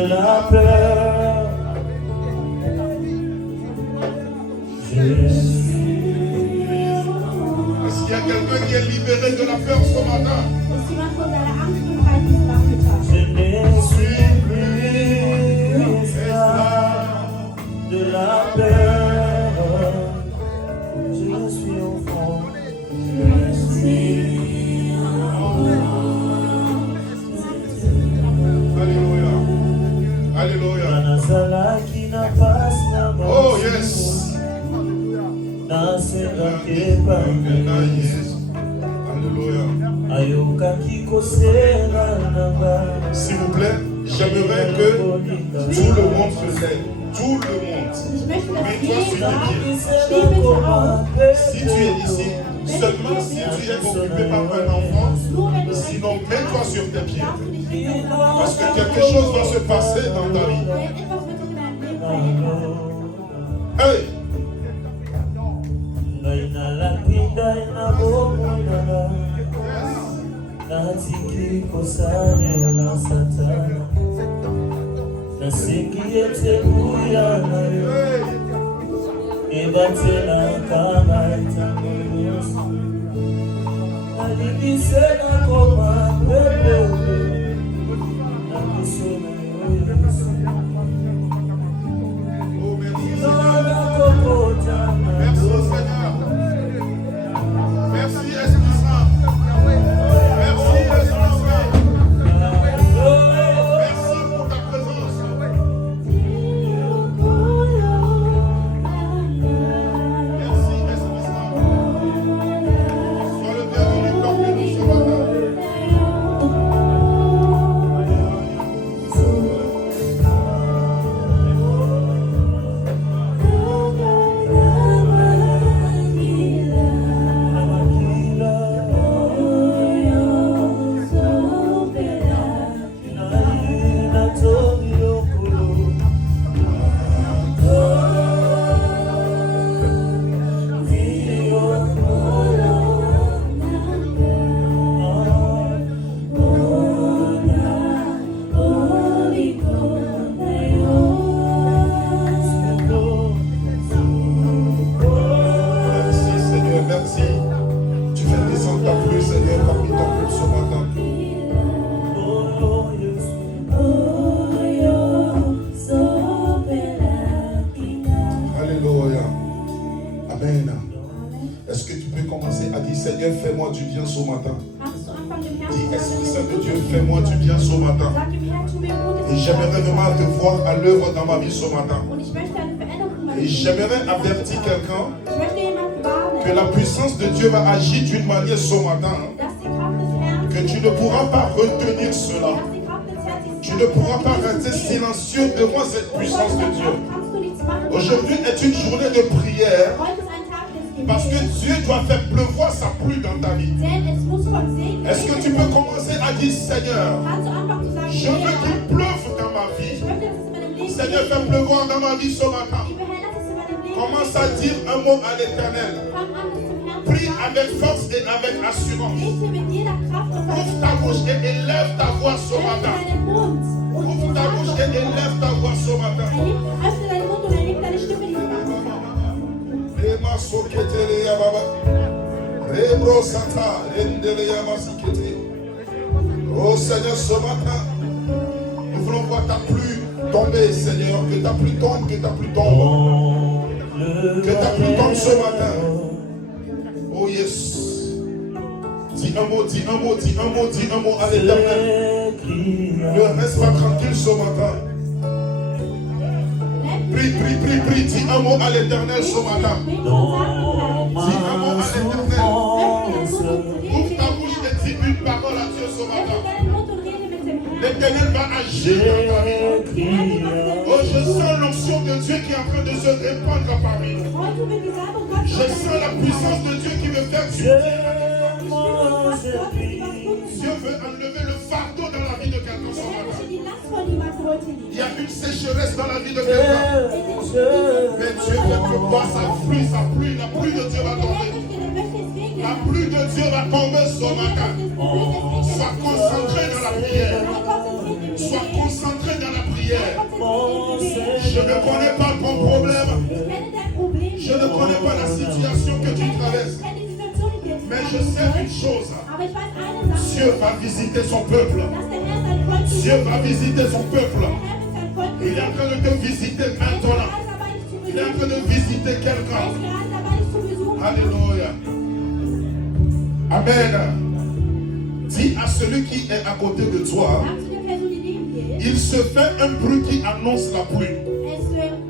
de la peur. Est-ce qu'il y a quelqu'un qui est libéré de la peur ce matin? Je ne suis plus esclave de la peur. Je suis enfant. Je suis Alléluia. Alléluia. Oh yes. Alléluia. S'il vous plaît, j'aimerais que tout le monde se lève. Tout le monde. Mets-toi sur tes pieds. Si tu es ici, seulement si tu es occupé par un enfant, sinon mets-toi sur tes pieds. Parce que quelque chose va se passer dans ta vie. Hey! Merci au Seigneur. Merci Esprit Saint. Merci Esprit Saint. Merci pour ta présence. Merci Esprit Saint. Sois le bienvenu parmi nous ce matin. Seigneur, fais-moi du bien ce matin. Dis, Esprit Saint de Dieu, fais-moi du bien ce matin. Et j'aimerais vraiment te voir à l'œuvre dans ma vie ce matin. Et j'aimerais avertir quelqu'un que la puissance de Dieu va agir d'une manière ce matin. Que tu ne pourras pas retenir cela. Tu ne pourras pas rester silencieux devant cette puissance de Dieu. Aujourd'hui est une journée de prière. Parce que Dieu doit faire pleuvoir sa pluie dans ta vie. Est-ce que tu peux commencer à dire, Seigneur, je veux qu'il pleuve dans ma vie. Seigneur, fais pleuvoir dans ma vie ce matin. Commence à dire un mot à l'Éternel. Prie avec force et avec assurance. Ouvre ta bouche et élève ta voix ce matin. Ouvre ta bouche et élève ta voix ce matin. Oh Seigneur, ce matin, nous voulons voir ta pluie tomber, Seigneur. Que ta pluie tombe, que ta pluie tombe. Que ta pluie tombe ce matin. Oh yes. Dis un mot, dis un mot, dis un mot, dis un mot à l'Éternel. Ne reste pas tranquille ce matin. Prie, prie, prie, prie, dis un mot à l'Éternel ce matin. Dis un mot à l'Éternel. Ouvre ta bouche et dis une parole à Dieu ce matin. L'Éternel va agir dans ta vie. Oh, je sens l'onction de Dieu qui est en train de se répandre parmi nous. Je sens la puissance de Dieu qui me fait du bien. Dieu veut enlever le fardeau dans la vie de quelqu'un ce matin. Il y a une sécheresse dans la vie de quelqu'un. Mais Dieu veut que voir sa pluie, la pluie de Dieu va tomber. La pluie de Dieu va tomber ce matin. Sois concentré dans la prière. Sois concentré dans la prière. je sais une chose. Aber ich weiß eine Sache, Dieu va visiter son peuple. dass der Herr sein Volk Dieu va visiter son peuple. Der Herr wird sein Volk Il est en train de te visiter Er ist maintenant. gerade dabei, dich zu Il est en besuchen. train de visiter Er quelqu'un. ist gerade dabei, dich zu besuchen. Alléluia. Amen. Dis à celui qui est à côté de toi, Sag zu der Person, die neben dir ist, il se fait un bruit qui annonce la pluie.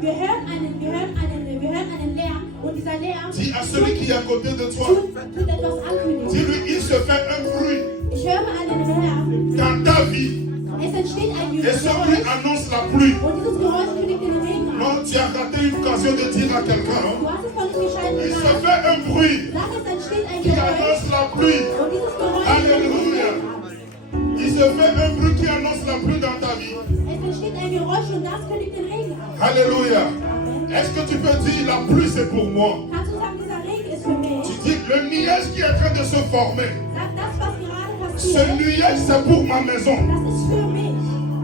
wir hören einen Lärm und dieser Lärm Dis à celui qui est à côté de toi, tut etwas ankündigen. dis-lui, il se fait un bruit Ich höre einen Lärm. dans ta vie. Es entsteht ein Et ce Geräusch bruit annonce la pluie. und dieses Geräusch kündigt den Regen an. Non, tu as raté une occasion de dire à quelqu'un, Du hast es von nicht gescheit il se gesagt. fait un bruit Sag, es entsteht ein qui Geräusch annonce la pluie. und dieses Geräusch Alléluia. Il se fait un bruit qui annonce la pluie dans ta vie. Es entsteht ein Geräusch und das kündigt den Regen an. Alléluia. Amen. Est-ce que tu peux dire la pluie c'est pour moi? Kannst du sagen, dieser Regen ist für mich? Tu dis le nuage qui est en train de se former. Sag, das, was gerade Ce passiert, nuage c'est pour ma maison. das ist für mich.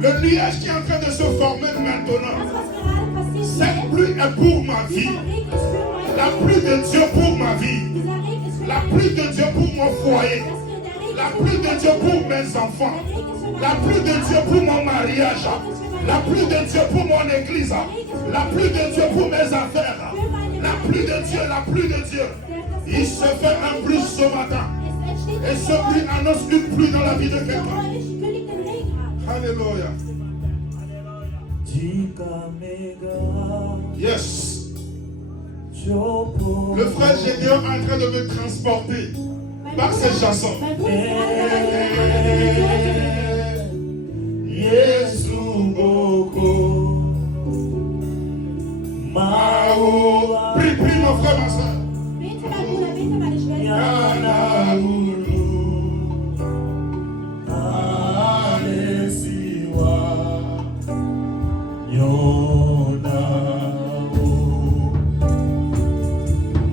Le nuage qui est en train de se former maintenant. Das, was gerade passiert, Cette pluie est pour ma vie. dieser Regen ist für mein La Leben. pluie de Dieu pour ma vie. Dieser Regen ist für La mein pluie Leben. de Dieu pour mon foyer. Der Regen La ist für pluie mein de Dieu Leben. pour mes enfants. Der Regen ist für mein La pluie de Dieu pour mon mariage. Regen ist für mein La Leben. pluie de Dieu pour mon église. La pluie de Dieu pour mes affaires. La pluie de Dieu, la pluie de Dieu. Il se fait un bruit ce matin. Es entsteht Et ein ce bruit Geräusch. annonce une pluie dans la vie de Dieses quelqu'un. Geräusch kündigt den Regen an. Alléluia. Yes. Le frère Gédéon est en train de me transporter par ces chansons. Mein Bruder ist gerade dabei, Yesu Boko Maua Prie, prie mon frère, ma soeur. Bete, mein Bruder, bete, meine Schwester. Yana Ulu Alesiwa Yona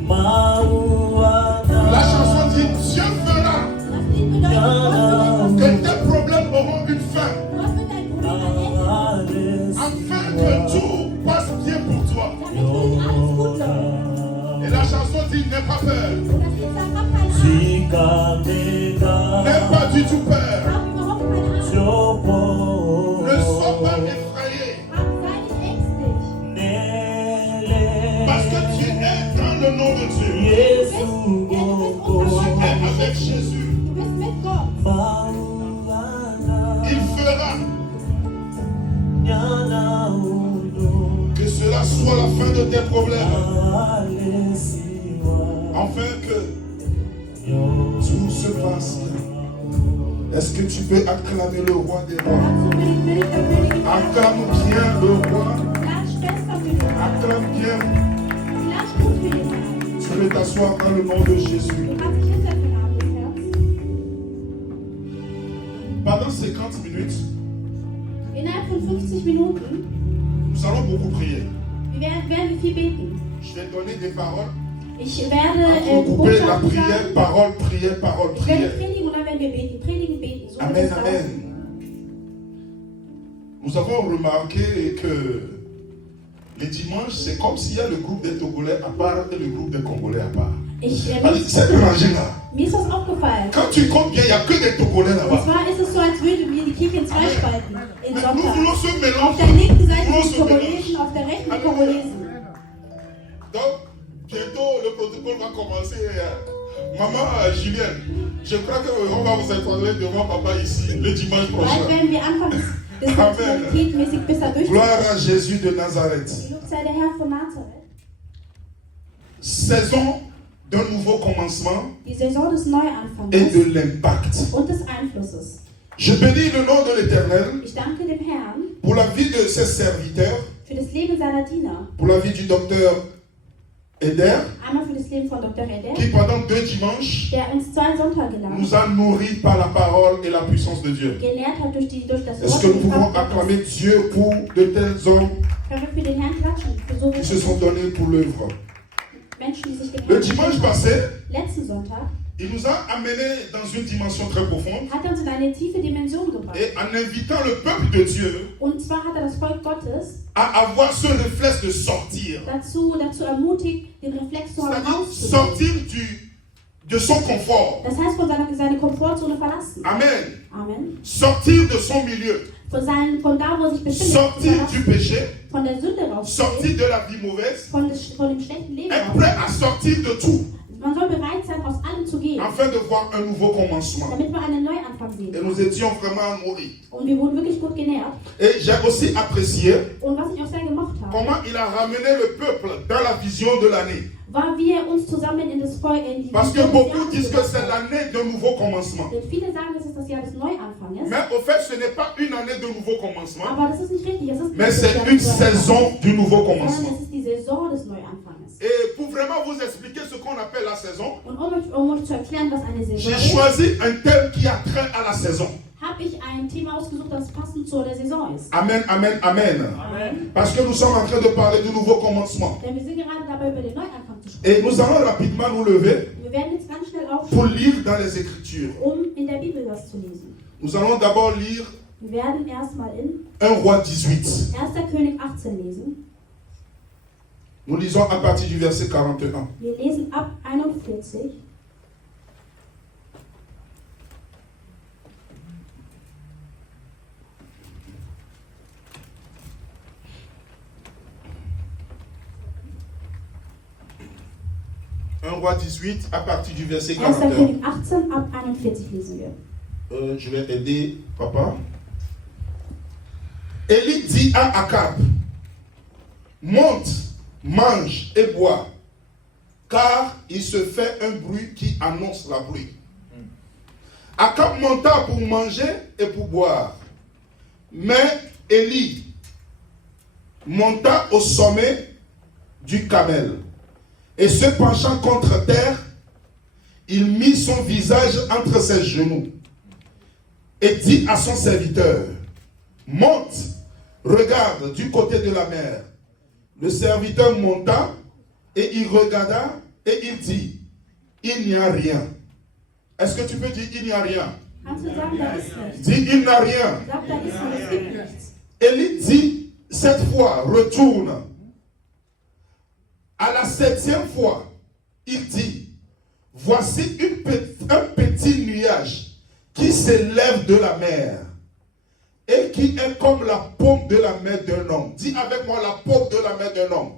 Maua La chanson dit Dieu fera Das Lied bedeutet, que tes problèmes auront une fin, Gott wird dein Problem beenden, afin que tout passe bien pour toi. damit für dich alles gut läuft. Et la chanson dit N'aie pas peur, Und das Lied sagt, hab keine Angst. n'aie pas du tout peur, Hab überhaupt keine Angst. ne sois pas effrayé, Sei nicht ängstlich. parce que tu es dans le nom de Dieu. Tu es avec Jésus. Du bist mit Gott. Il fera que cela soit la fin de tes problèmes, afin que tout se passe bien. Est-ce que tu peux acclamer le roi des rois? Dazu will ich der Königin Acclame bien le roi. Klatsch besser für den Herrn. Acclame bien. Klatsch gut für den Herrn. Tu peux t'asseoir dans le nom de Jésus. Du kannst dich hinsetzen im Namen des Herrn. Pendant 50 minutes, Innerhalb von 50 Minuten nous allons beaucoup prier. werden wir viel beten. Je vais donner des paroles. Ich werde Couper la Botschaften prière, sagen. parole, prière, parole, Ich werde prière. predigen und dann werden wir beten. Predigen, beten. So wird Amen, es laufen. amen. Nous avons remarqué que les dimanches, c'est comme s'il y a le groupe des Togolais à part et le groupe des Congolais à part. C'est mélangé là. Mir ist was aufgefallen. Quand tu comptes bien, il n'y a que des Togolais Und là-bas. zwar ist es so, als würden wir die Kirche in zwei spalten. In Mais nous Sonntag. voulons ce Auf mélange. der linken Seite Nous voulons die ce mélange. Kongolesen, auf der rechten die Kongolesen. Donc, bientôt, le protocole va commencer. Maman Julienne, je crois qu'on va vous informer devant papa ici, le dimanche Bald prochain. werden wir anfangen, das sexualitätmäßig besser Gloire durchzuführen. à Jésus de Nazareth. Gelobt sei der Herr von Nazareth. Saison d'un nouveau commencement Die Saison des et Neuanfangs de l'impact. und des Einflusses. Je bénis le nom de l'Éternel Ich danke dem Herrn pour la vie de ses serviteurs, für das Leben seiner Diener. pour la vie du docteur Eder, Einmal für das Leben von Dr. Eder, qui pendant 2 dimanches der uns 2 Sonntage lang nous a nourris par la parole et la puissance de Dieu. genährt hat durch das Est-ce Wort que nous und die pouvons Kraft Gottes. acclamer Dieu pour de tels hommes Können wir für den Herrn klatschen, für so qui se sont viele donnés pour l'œuvre? Menschen, die sich den Le Herrn dimanche geschenkt haben. passé, Letzten Sonntag il nous a amenés dans une dimension très profonde hat er uns in eine tiefe Dimension gebracht. et en invitant le peuple de Dieu Und zwar hat er das Volk Gottes à avoir ce réflexe de sortir. dazu ermutigt, den Reflex zu haben, C'est-à-dire rauszugehen. sortir du de son confort. Das heißt, seine Komfortzone verlassen. Amen. Amen. Sortir de son milieu. Von da, wo er sich befindet, Sortir du péché. von der Sünde raus. Sortir de la vie mauvaise. Von dem schlechten Leben Être raus. prêt à sortir de tout. Man soll bereit sein, aus allem zu gehen, Afin de voir un nouveau commencement. damit wir einen Neuanfang sehen. Et nous étions vraiment nourris. Und wir wurden wirklich gut genährt. Et j'ai aussi apprécié Und was ich auch sehr gemocht habe, comment il a ramené le peuple dans la vision de l'année. war, wie er uns zusammen in die Parce que Vision des beaucoup Jahres disent que gebracht c'est hat. l'année d'un nouveau commencement. Denn viele sagen, es ist das Jahr des Neuanfangs. Mais au fait, ce n'est pas une année de nouveau commencement, Aber das ist nicht richtig. Es ist mais nicht das c'est Jahr une des Neuanfangs, saison du nouveau sondern commencement. es ist die Saison des Neuanfangs. Et pour vraiment vous expliquer ce qu'on appelle la saison, Und um euch zu erklären, was eine Saison j'ai ist, choisi un thème qui a trait à la saison. habe ich ein Thema ausgesucht, das passend zu der Saison ist. Amen, amen, amen. Amen. Parce que nous sommes en train de parler du nouveau commencement. Denn wir sind gerade dabei, über den Neuanfang zu Et sprechen. nous allons rapidement nous lever Wir werden jetzt ganz schnell pour aufstehen, lire dans les Écritures. in der Bibel was zu lesen. Nous allons d'abord lire Wir werden erstmal in 1 Roi 18. 1. König 18 lesen. Nous lisons à partir du verset 41. Wir lesen ab 41. Un Roi 18 à partir du verset 1. 41. König 18 ab 41 lesen wir. Je vais aider papa. Élie dit à Akab, monte, mange et bois, car il se fait un bruit qui annonce la pluie. Akab monta pour manger et pour boire. Mais Élie monta au sommet du Carmel et se penchant contre terre, il mit son visage entre ses genoux et dit à son serviteur, monte, regarde du côté de la mer. Le serviteur monta et il regarda et il dit, il n'y a rien. Est-ce que tu peux dire, il n'y a rien? Kannst du sagen, da ist nichts? Dis, il n'y a rien. Sag, da ist nichts, es gibt nichts. Élie dit, cette fois, retourne. À la 7e fois, il dit, voici un petit nuage qui s'élève de la mer et qui est comme la paume de la main d'un homme. Dis avec moi, la paume de la main d'un homme.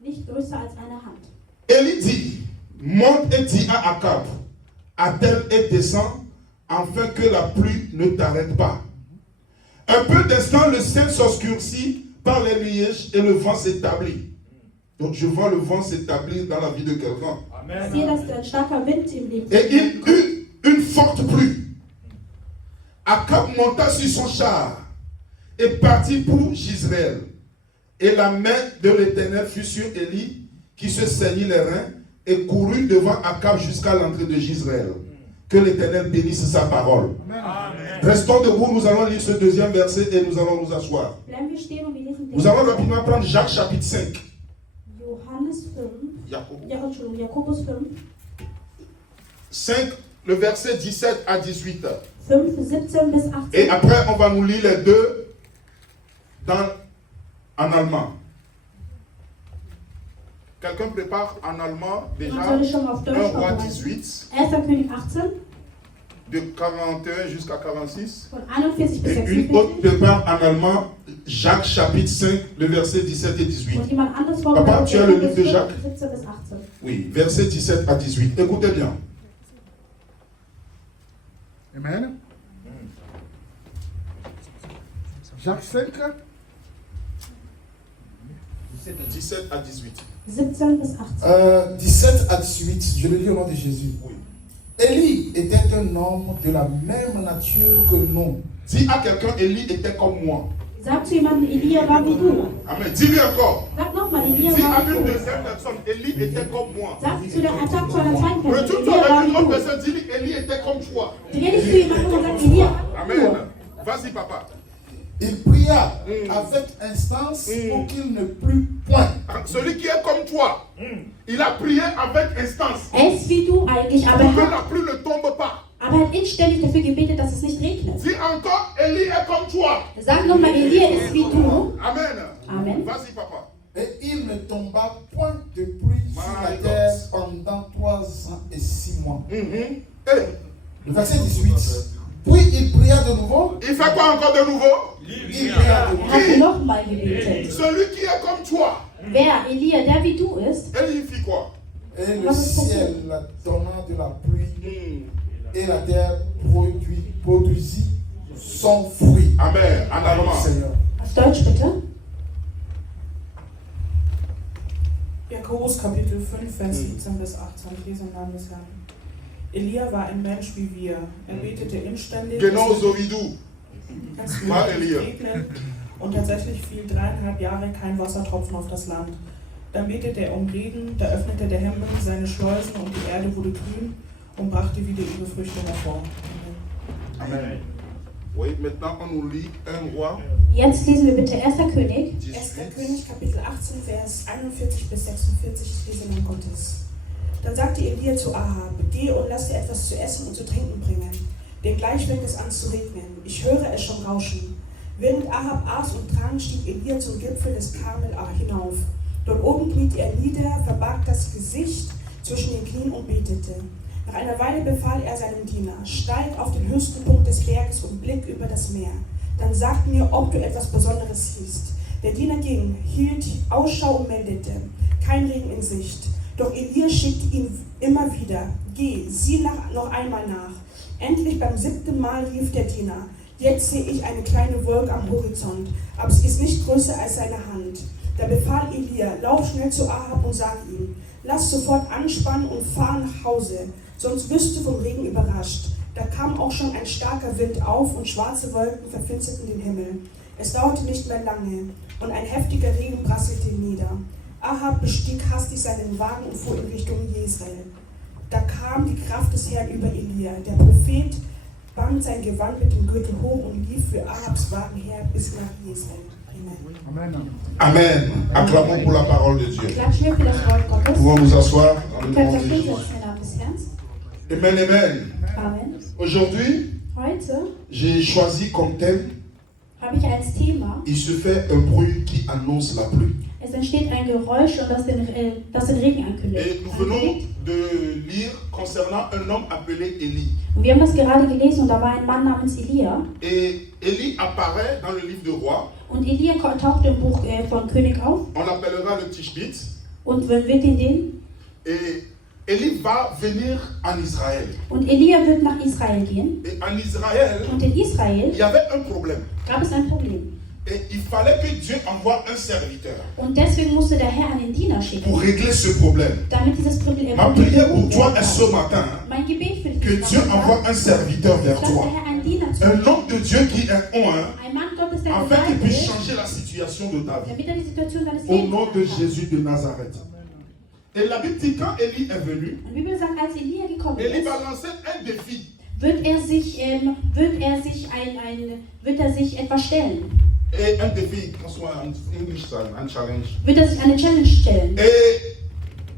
Nicht größer als eine Hand. Élie dit, monte et dis à Akab, attelle et descend, afin que la pluie ne t'arrête pas. Un peu d'instant, le ciel s'obscurcit par les nuages et le vent s'établit. Donc je vois le vent s'établir dans la vie de quelqu'un. Ich sehe, dass ein starker Wind im Leben Et il eut une forte pluie. Akab monta sur son char et partit pour Jezreel. Et la main de l'Éternel fut sur Élie, qui se saignit les reins, et courut devant Akab jusqu'à l'entrée de Jezreel. Que l'Éternel bénisse sa parole. Amen. Restons debout, nous allons lire ce deuxième verset et nous allons nous asseoir. Bleiben wir stehen und wir lesen den Nous allons rapidement prendre Jacques chapitre 5. Johannes 5. Jacob. Ja, Entschuldigung, Jakobus 5. 5, le verset 17 à 18. 5, 17 bis 18. Et après, on va nous lire les deux en allemand. Quelqu'un prépare en allemand déjà Man soll schon mal auf 1 Deutsch Roi vorbereiten. 18, 1. König 18, de 41 jusqu'à 46. von 41 bis Et une autre 46. prépare en allemand Jacques chapitre 5, le verset 17 et 18. Und jemand anderes Papa, vorbereitet. tu as le livre de Jakobus Jacques? 5, 17 bis 18. Oui, verset 17 à 18. Écoutez bien. Amen. Jacques 5, 17 à 18. 17 bis 18. 17 à 18, je le lis au nom de Jésus. Oui. Élie était un homme de la même nature que nous. Dis à quelqu'un, Élie était comme moi. Sag zu jemandem, Elia war wie du. Amen. Dis-lui encore. Sag nochmal, Elia Dis war à wie une du. deuxième personne, Élie était comme moi. Sag zu der Attack zu einer zweiten Person, Retourne-toi Elia war avec une autre wie du. personne, dis-lui, Élie était comme toi. Dreh dich zu jemandem und sag, Elia war wie Amen. du. Vas-y, papa. Il pria avec instance pour qu'il ne plût point. Celui qui est comme toi, il a prié avec instance. Er ist wie du eigentlich, aber Pour que er la pluie ne tombe pas. hat inständig dafür gebetet, dass es nicht regnet. Dis encore, Élie est comme toi. Sag nochmal, Elia ist wie du. Amen. Amen. Vas-y, papa. Et il ne tomba point de pluie sur la terre Et Le verset 18. Puis il pria de nouveau. il fait quoi encore de nouveau? Il pria de nouveau. Er hat nochmal gebetet. Celui qui est comme toi. Wer, Elia, der wie du ist, Et il fit quoi? Et le ciel donna de la pluie et la terre produisit son fruit. Amen. En allemand. Seigneur. auf Deutsch bitte. Jakobus Kapitel 5, Vers 17 bis 18. Ich lese im Namen des Herrn. Elia war ein Mensch wie wir. Er betete inständig. Genauso wie du. Es War würde Elia. regnen und tatsächlich fiel 3,5 Jahre kein Wassertropfen auf das Land. Dann betete er um Regen, da öffnete der Himmel seine Schleusen und die Erde wurde grün und brachte wieder ihre Früchte hervor. Amen. Amen. Oui, maintenant on nous lit un roi. Jetzt lesen wir bitte 1. König, 1. König, Kapitel 18, Vers 41 bis 46, ich lese Namen Gottes. Dann sagte Elia zu Ahab, geh und lass dir etwas zu essen und zu trinken bringen, denn gleich fängt es an zu regnen. Ich höre es schon rauschen. Während Ahab aß und trank, stieg Elia zum Gipfel des Karmel hinauf. Dort oben kniete er nieder, verbarg das Gesicht zwischen den Knien und betete. Nach einer Weile befahl er seinem Diener, steig auf den höchsten Punkt des Berges und blick über das Meer. Dann sag mir, ob du etwas Besonderes siehst. Der Diener ging, hielt Ausschau und meldete, kein Regen in Sicht. Doch Elia schickte ihn immer wieder, geh, sieh noch einmal nach. Endlich beim 7. Mal rief der Diener, jetzt sehe ich eine kleine Wolke am Horizont, aber sie ist nicht größer als seine Hand. Da befahl Elia, lauf schnell zu Ahab und sag ihm, lass sofort anspannen und fahr nach Hause, sonst wirst du vom Regen überrascht. Da kam auch schon ein starker Wind auf und schwarze Wolken verfinsterten den Himmel. Es dauerte nicht mehr lange und ein heftiger Regen prasselte nieder. Ahab bestieg hastig seinen Wagen und fuhr in Richtung Jezreel. Da kam die Kraft des Herrn über Elia. Der Prophet band sein Gewand mit dem Gürtel hoch und lief für Ahabs Wagen her bis nach Jezreel. Amen. Amen. Acclamons pour la parole de Dieu. klatschen wir für das Wort Gottes. Pouvons nous asseoir dans le Ihr könnt nom euch de Jésus. hinsetzen im Namen des Herrn. Amen, amen. Amen. Aujourd'hui, Heute j'ai choisi comme thème, habe ich als Thema, il se fait un bruit qui annonce la pluie. es entsteht ein Geräusch, und das den Regen ankündigt. Et nous venons de lire concernant un homme appelé Élie. Und wir haben das gerade gelesen, und da war ein Mann namens Elia. Et Élie apparaît dans le livre de Rois. Und Elia taucht im Buch von König auf. On l'appellera le Tishbit. Und man wird ihn den. Et Élie va venir en Israël. Und Elia wird nach Israel gehen. Et en Israël, Und in Israel il y avait un problème. gab es ein Problem. Et il fallait que Dieu envoie un serviteur Und deswegen musste der Herr einen Diener schicken, pour régler ce problème. damit dieses Problem Ma prière pour behoben toi werden est ce kann. matin Mein Gebet für dich que ist Dieu heute, envoie un serviteur vers dass toi. der Herr einen Diener zu Un dir homme de Dieu qui est un, ein Mann Gottes, der afin qu'il gesalbt puisse ist, changer la situation de ta vie. damit er die Situation deines Au Lebens nom de verändern kann. Jésus de Nazareth. Et la Bible dit quand Élie est venu, Und die Bibel sagt, als Elia gekommen Élie ist, va lancer un défi. wird er sich etwas stellen. Et un défi, soit en English, un challenge. Wird er sich eine Challenge stellen. Et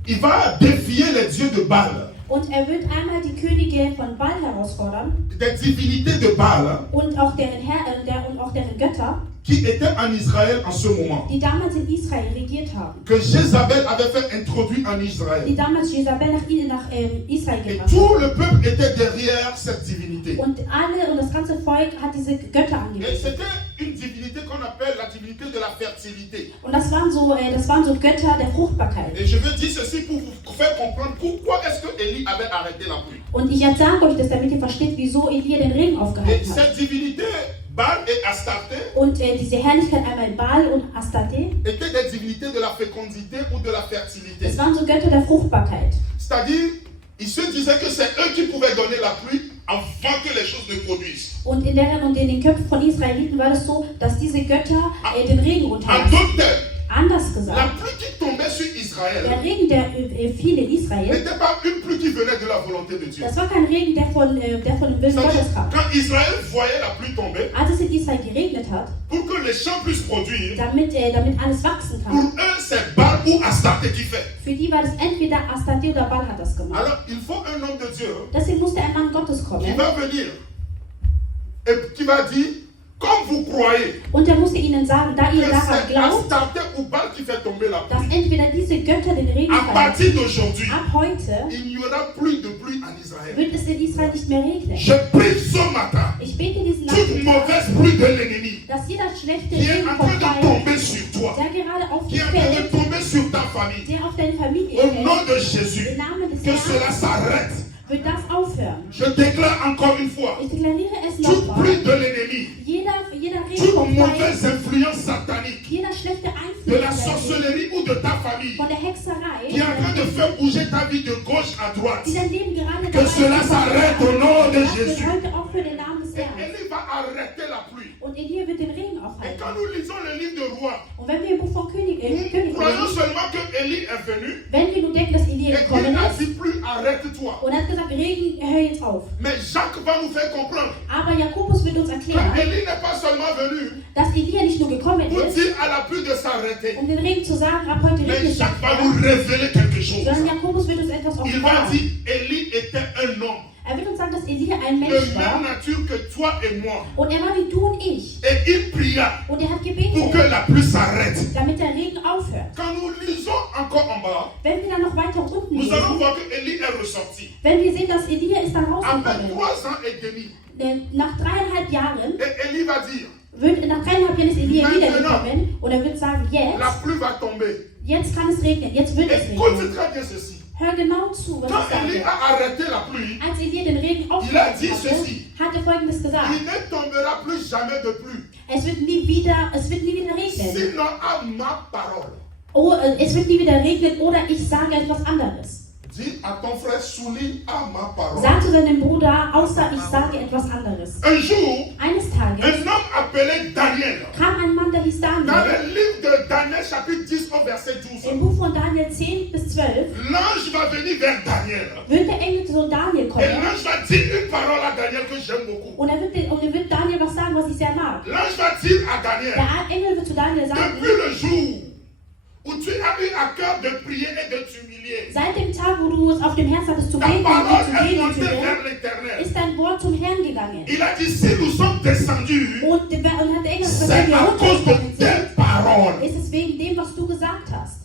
il va défier les dieux de Baal, Und er wird einmal die Könige von Baal herausfordern des divinités de Baal und auch deren Götter, qui étaient en Israël en ce moment. die damals in Israel regiert haben. Que Jézabel avait fait introduire en Die Israël. damals Jezabel nach Israel Et gebracht tout haben. le peuple était derrière cette divinité. Und das ganze Volk hat diese Götter Et angebetet. c'était une divinité qu'on appelle la divinité de la fertilité. Und das waren so Götter der Fruchtbarkeit. Et je veux dire ceci pour vous faire comprendre pourquoi est-ce que Élie avait arrêté la pluie. Und ich jetzt sage euch das, damit ihr versteht, wieso Elia den Regen Et aufgehalten hat. cette divinité, Baal et Astarté, Und diese Herrlichkeit, einmal Baal und Astarte, étaient des divinités de la fécondité ou de la fertilité. das waren so Götter der Fruchtbarkeit. C'est-à-dire, ils se disaient que c'est eux qui pouvaient donner la pluie avant que les choses ne produisent. Und in den Köpfen von Israeliten war es so, dass diese Götter den Regen En unterlassen. d'autres termes, Anders la gesagt, pluie qui tombait sur der Israël Regen, der fiel in Israel, n'était pas une pluie qui venait de la volonté de Dieu. das war kein Regen, der von dem Willen C'est-à-dire, Gottes kam. quand Israël voyait la pluie tomber, Als es in Israel geregnet hat, pour que les champs puissent produire, damit alles wachsen pour kann, eux, c'est Baal ou Astarté qui fait. für die war das entweder Astarte oder Baal hat das gemacht. Alors, il faut un homme de Dieu Deswegen musste ein Mann Gottes qui kommen, va venir et qui va dire Comme vous croyez Und er musste ihnen sagen, da que ihr daran c'est glaubt, Astarté ou Baal qui fait tomber la dass pluie, entweder diese Götter den Regen à verhindern, partir d'aujourd'hui, ab heute il n'y aura plus de pluie en Israël. wird es in Israel nicht mehr regnen. Je prie ce matin, Ich bete diesen toute Nachmittag, mauvaise pluie de l'ennemi dass jeder schlechte qui est Regen en vom train de Feind, tomber sur toi, der gerade auf qui dich est en train de fällt, tomber sur ta famille, der auf deine Familie au nom fällt, de Jésus, im Namen des que cela Herrn, s'arrête. wird das aufhören. Je déclare encore une fois, Ich deklariere es toute nochmal, pluie de l'ennemi, jeder Regen toute vom Feind, mauvaise influence satanique, jeder schlechte de la Einfluss sorcellerie ou de ta famille, von der Hexerei, qui est en train de faire bouger ta vie de gauche à droite, die dein Leben gerade que cela s'arrête au nom de das wird Jésus. heute aufhören im Namen des Et Herrn. Élie va arrêter la pluie. Und Elia wird den Regen Et aufhalten. quand nous lisons le livre de Rois, Und wenn wir im Buch von König nous croyons lesen, seulement que Élie est venu wenn wir nun denken, dass Elia et gekommen qu'il a ist dit plus arrête-toi. und er hat gesagt, Regen, hör jetzt auf. Mais Jacques va nous faire comprendre Aber Jakobus wird uns que erklären, Élie n'est pas seulement venu dass Elia nicht nur gekommen pour ist, dire à la pluie de s'arrêter, um den Regen zu sagen, ab heute mais regnet es Jacques nicht va nous mehr, révéler quelque chose. sondern Jakobus wird uns etwas Il va offenbaren. dire Élie était un homme Er wird uns sagen, dass Elia ein de Mensch même war nature que toi et moi. und er war wie du und ich. Et il pria Und er hat pour gebetet, que la pluie s'arrête. damit der Regen aufhört. Quand nous lisons encore en bas, Wenn wir dann noch weiter unten nous allons lesen, voir que Élie est ressorti. wenn wir sehen, dass Elia ist dann Après rausgekommen. 3 ans et demi, Denn nach 3,5 Jahren et Élie va dire, nach 3,5 Jahren ist Elia Maintenant. wiedergekommen und er wird sagen, la pluie va tomber. jetzt kann es regnen, jetzt wird es Écoute regnen. très bien ceci. Hör genau zu, was Quand ich Élie sage. a arrêté la pluie, Als Elia den Regen Il a aufgehört dit hatte, ceci. hat er Folgendes gesagt. il ne tombera plus jamais de pluie. Es wird nie wieder regnen. Sinon à ma parole. Oh, es wird nie wieder regnen oder ich sage etwas anderes. Dis à ton frère, souligne à ma parole. Sag zu seinem Bruder, außer ich sage etwas anderes. Un jour, Eines Tages un homme appelé Daniel, kam ein Mann, der hieß dans Daniel, le livre de Daniel, chapitre 10, au verset 12, im Buch von Daniel 10 bis 12, l'ange va venir vers Daniel. wird der Engel zu Daniel Et kommen l'ange va dire une parole à Daniel que j'aime beaucoup. und er wird Daniel was sagen, was ich sehr mag. L'ange va dire à Daniel, Der Engel wird zu Daniel sagen, depuis le jour où tu as eu à cœur de prier et de t'humilier, seit dem Tag, wo du es auf dem Herzen hattest zu ta beten und parole dich zu est demütigen, montée vers l'éternel. ist dein Wort zum Herrn gegangen. Il a dit, si nous sommes descendus, Und hat der Engel gesagt, c'est wenn wir à cause de runtergekommen tes sind, paroles. ist es wegen dem, was du gesagt hast.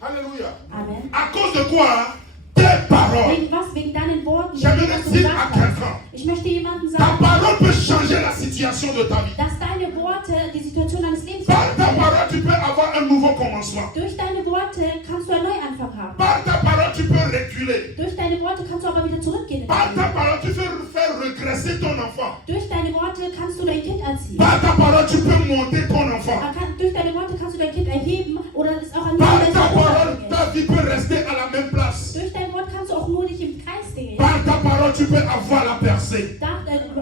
Alléluia. Amen. À cause de quoi? Tes paroles. Wegen was? Wegen deinen Worten, J'aimerais wegen was du dire à gesagt hast. quelqu'un, Ich möchte jemandem ta sagen, parole peut changer la situation de ta vie. dass deine Worte die Situation deines Lebens Par ta verändern. parole, tu peux avoir un nouveau commencement. Durch deine Worte kannst du einen Neuanfang haben. Par ta parole, tu peux reculer. Durch deine Worte kannst du aber wieder zurückgehen. in Par dein ta Leben. parole, tu peux faire regresser ton enfant. Durch deine Worte kannst du dein Kind erziehen. Par ta parole, tu peux monter ton enfant. Durch deine Worte kannst du dein Kind erheben oder es auch an Par deine ta parole, runterbringen. ta vie peut rester à la même place. Durch dein Wort kannst du auch nur nicht im Kreis gehen. Par ta parole, tu peux avoir la percée.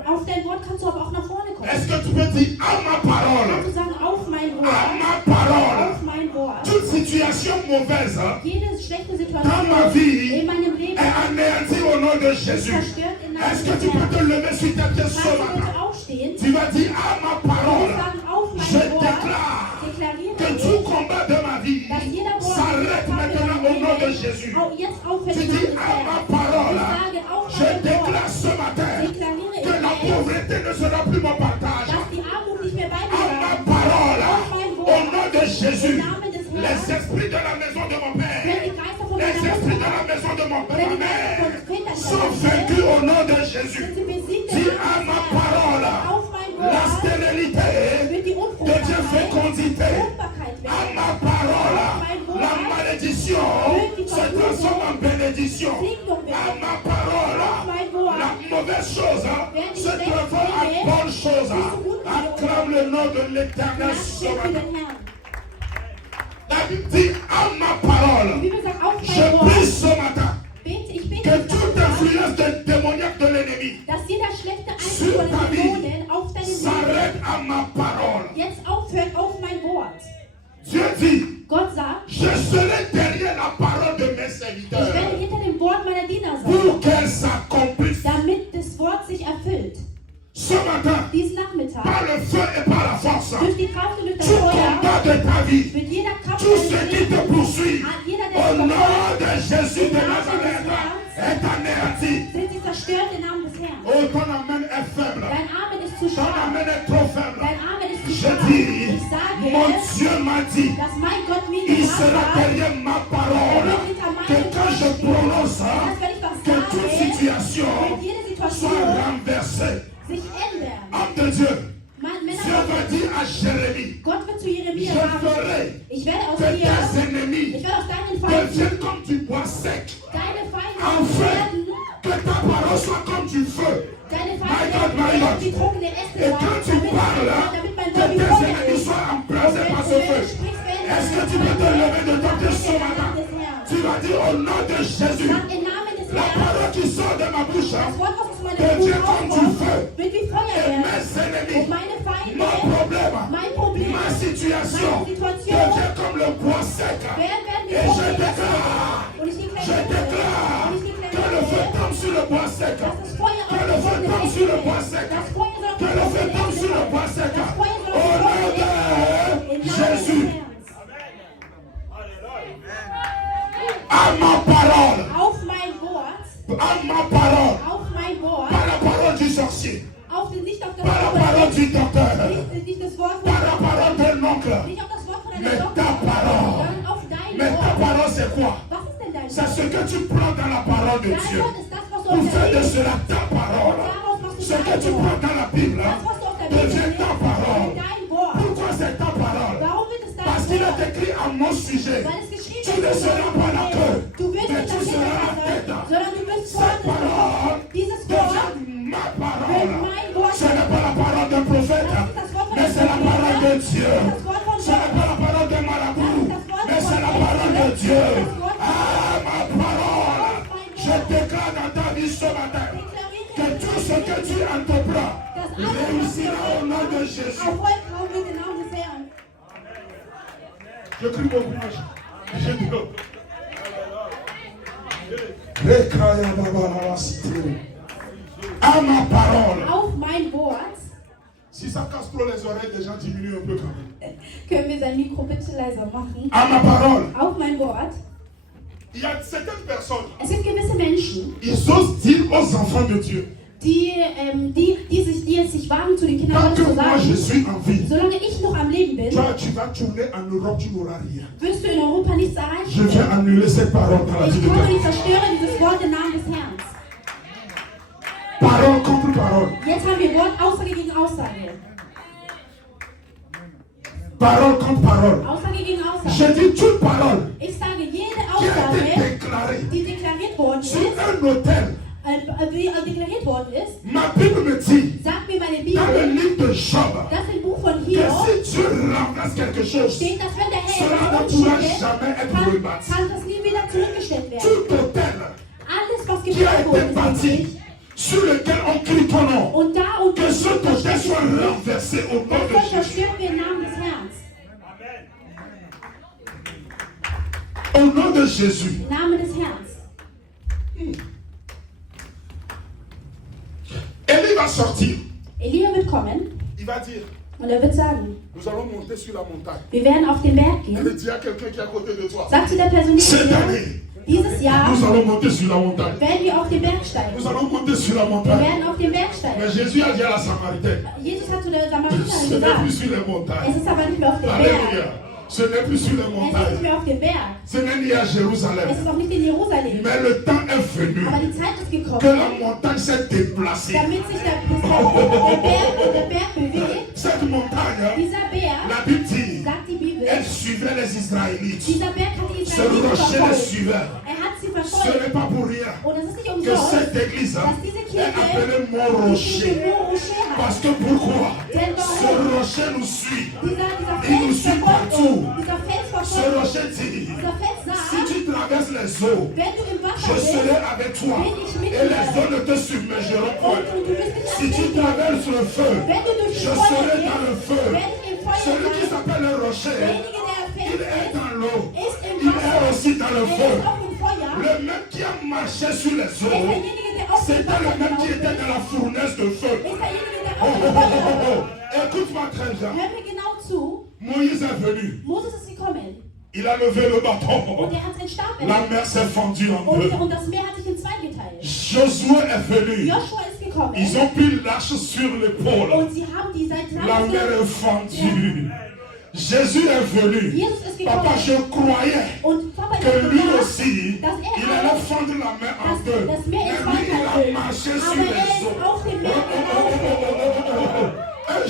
Auf dein Wort kannst du aber auch nach vorne kommen. Est-ce que tu peux dire à ma parole? Kannst du sagen, auf mein À Wort, ma parole. auf mein Wort. Toute situation mauvaise Jede schlechte dans ma Situation vie in meinem Leben est anéantie au nom de Jésus. zerstört in Est-ce Namen que tu des peux Herrn. te lever sur tes pieds Kannst ce du matin? bitte aufstehen Tu vas dire à ma und parole. sagen, auf Je mein Wort, déclare deklariere que ich, tout combat de ma vie dass jeder Wort s'arrête maintenant au nom de Jésus. jetzt aufhört Tu im dis Namen des à ma Herrn. parole. Ich sage auf Je mein déclare Wort, ce matin deklariere que la ich jetzt, pauvreté ne sera plus mon partage. dass die Armut nicht mehr bei mir À ma sein. parole. Auf mein Au Wort, nom de Jésus. im Namen des Les Herrn, esprits de la maison de mon Père. wenn die Geister von Les meiner esprits de Mutter la maison de mon Père, wenn ma die Geister mère, von Vätern sont meiner vaincus Mutter au nom de Jésus. sind sie besiegt im Dis Namen à des ma Herrn. parole, Auf mein la Wort stérilité wird die devient Unfruchtbarkeit fécondité. Fruchtbarkeit À werden. ma parole, la malédiction se transforme en bénédiction. À ma parole, la mauvaise chose se transforme en bonne chose. Acclame le nom de l'Éternel ce Nachsteht für matin. den Herrn. La Bible dit à ma parole, Die Bibel sagt, auf je mein prie Wort ce matin ich bete que jetzt toute darüber, influence démoniaque de l'ennemi dass jeder schlechte Einfluss Sur von ta den vie Dämonen auf deine Seele s'arrête à ma parole. jetzt aufhört auf mein Wort. Dieu dit, Gott sagt, je serai derrière la parole de mes ich serviteurs werde hinter dem Wort meiner Diener sein, pour qu'elle s'accomplisse. damit das Wort sich erfüllt. Ce matin, Diesen Nachmittag, par le feu et par la force, durch die Kraft und durch das tout Feuer, combat de ta vie, wird jeder Kampf tout deines ce qui te Lebens, poursuit, jeder, der au dich nom verfolgt, de Jésus de Nazareth, est anéanti. sind sie zerstört im Namen des Herrn. Oh, ton amen est faible. Dein Amen ist zu Ton schwach. amen est trop faible. Dein Amen ist zu Je schwach. dis, Ich sage, mon Dieu m'a dit, dass mein Gott mir il gesagt sera hat, derrière ma parole. Que quand je prononce, dass wenn ich was que toute sage, situation wird jede soit Situation renversée. sich ändern. Homme de Dieu, Männer Dieu va Gottes, dire à Jérémie, Gott wird zu je Jeremia sagen, ferai ich werde aus que dir, tes ennemis ich werde aus deinen Feinden, deviennent comme du bois sec. deine Feinde Enfin, werden, que ta parole soit comme du feu. deine My Feinde God, my werden God. wie trockene Äste Et sein, quand tu parles, damit mein que Wort wie tes Feuer ennemis ist. soient embrasés par ce feu. Est-ce que tu peux te lever de ton Dieu ce matin? Tu vas dire au nom de Jésus, Sag im Namen des la Herrn, parole qui sort de ma bouche, das Wort, was aus meinem devient Mund comme du rauskommt, feu. wird wie Feuer Et werden. mes Und ennemis, meine Feinde, mon problème, mein Problem, ma situation, meine Situation, devient comme le bois sec. werden wie Et je trockene Äste. déclare, Und ich je deklariere, déclare und ich que le feu deklariere, tombe sur le bois sec. dass das Feuer Que auf le die feu trockenen tombe Äste sur le fällt. bois sec. Das Feuer soll auf Que die le feu trockenen tombe Äste sur le fallen. bois sec. Das Feuer soll Au auf die nom trockenen Äste fallen. de Im Namen des Jésus. Herrn. À ma parole, Auf mein Wort, à ma parole, auf mein Wort, par la parole du sorcier, nicht auf das par la Wort parole du docteur, nicht das Wort par la parole de l'oncle. nicht auf das Wort von Mais deiner ta Tochter, parole, sondern auf dein mais ta Wort. parole c'est quoi? Was ist denn dein C'est Wort? ce que tu prends dans la parole de Dein Dieu. Wort ist das, was du Pour auf der faire de Bibel, cela ta parole. daraus machst du Ce que dein tu Wort. prends dans la Bible Das, was du auf der Bibel devient ta parole. ist dein Wort. Pourquoi c'est ta parole? Warum wird es dein Parce qu'il Wort? est écrit à mon sujet. Weil es geschrieben Tu ne seras pas la queue, du wirst mais nicht tu das seras la Hinterteil tête. sein, sondern du wirst Cette vorne sein. parole Dieses Wort devient ma wird parole. mein Wort. Ce n'est pas la parole d'un prophète, mais c'est la parole de Dieu. Ce n'est pas la parole d'un marabout, mais c'est la parole de Dieu. Ah, ma parole. Je déclare dans ta vie ce matin que tout ce que tu entreprends réussira au nom de Jésus. Erfolg haben wir den Namen des Herrn. Je crie beaucoup. Je dis à ma parole. Auf mein Wort. Si ça casse trop les oreilles, des gens diminuent un peu quand même. Können wir sein Mikro bitte leiser machen? À ma parole. Auf mein Wort. Il y a certaines personnes, Es gibt gewisse Menschen, ils osent dire aux enfants de Dieu, die es sich wagen, zu den Kindern tant Gottes que zu moi je sagen, suis en vie, solange ich noch am Leben bin, toi tu vas tourner en Europe, tu n'auras rien. wirst du in Europa nichts Je erreichen. viens annuler cette parole dans la vie Ich de komme und ich quelqu'un. zerstöre dieses Wort im Namen des Herrn. Parole contre parole. Jetzt haben wir Wort, Aussage gegen Aussage. Parole contre parole. Aussage gegen Aussage. Je dis toute parole Ich sage, jede qui a été Aussage, déclarée die deklariert worden ist, sur un hôtel. wie deklariert worden ist, Ma Bible me dit, sagt mir meine dans le Bibel, livre de Job, das ist ein Buch von que Hiob, si Dieu renverse quelque chose, steht, dass wenn der Herr cela ne etwas pourra umschiebt, jamais être kann rebâti. das nie wieder zurückgestellt werden. Tout hôtel Alles, was qui a gebaut été worden ist, bâti, wirklich, sur lequel on crie ton nom, und da und que ce hôtel soit renversé au nom das de Gott Jésus. zerstört wir im Namen des Herrn. Au nom de Jésus. Im Namen des Herrn. Élie va sortir. Elia wird kommen Il va dire, und er wird sagen, nous allons monter sur la montagne. wir werden auf den Berg Et gehen. dis à quelqu'un qui est à côté de toi, Sag zu der Person neben cette dir, année, dieses Jahr nous allons monter sur la montagne. werden wir auf den Berg steigen. Nous allons monter sur la Wir montagne. werden auf den Berg Mais steigen. Jésus a dit à la Samaritaine, Jesus hat zu der ce Samariterin n'est plus gesagt, sur les es montagnes. ist aber nicht mehr auf dem Berg. Alléluia. Ce n'est plus sur les Es ist nicht montagnes. mehr auf dem Berg. Ce n'est ni à Es Jérusalem. ist auch nicht in Jerusalem. Mais le temps est venu Aber die Zeit ist que gekommen, la montagne s'est déplacée. damit sich der Berg bewegt. Cette montagne, Dieser Berg, la Bible dit, sagt die Bibel, elle suivait les Israélites. dieser Berg hat die Ce Israeliten rocher les verfolgt. suivait. Er hat sie Ce verfolgt. n'est pas pour rien Und es ist nicht que umsonst, cette église dass diese est Kirche appelée Mont die Rocher. Mont Rocher hat. Parce que pourquoi? Denn Ce warum? rocher nous suit. Dieser Il nous Fels suit verfolgt partout. uns. Dieser Fels Ce verfolgt uns. rocher dit, Dieser Fels si sagt, tu traverses les eaux, wenn du im Wasser je bist serai avec toi. Et les eaux ne te submergeront point. und du wirst nicht Si tu ertrinken, traverses le feu, wenn du durch je das Feuer serai gehst, dans le feu. werde ich im Feuer Celui qui sein. s'appelle le rocher, Derjenige, der il Fels est ist, dans l'eau. ist im Il est Wasser. aussi dans le Er feu. ist auch im Feuer. Le même qui a marché sur les Ist eaux, derjenige, der auf dem c'était le Wasser même qui gelaufen était dans la fournaise de feu. ist. Ist derjenige, der Oh, auf oh, dem oh, Feuer oh, ist. oh. Écoute-moi très bien. Hör mir genau zu. Moïse est venu. Moses ist gekommen Il a levé le und bâton. er hat seinen Stab La erhoben. mer s'est fendue en deux. Und das Meer hat sich in zwei geteilt. Josué est venu. Joshua ist gekommen. Ils ont pris l'arche sur l'épaule. Und sie haben die Seite La mer est fendue. Jésus est venu. Jesus ist Papa, gekommen. je croyais Und Papa, ich que habe lui gedacht, aussi, dass il er allait auch fendre la mer en deux. das Meer in Mais zwei lui, il teilen. a marché sur Aber er les ist eaux. auf dem Meer gelaufen. Un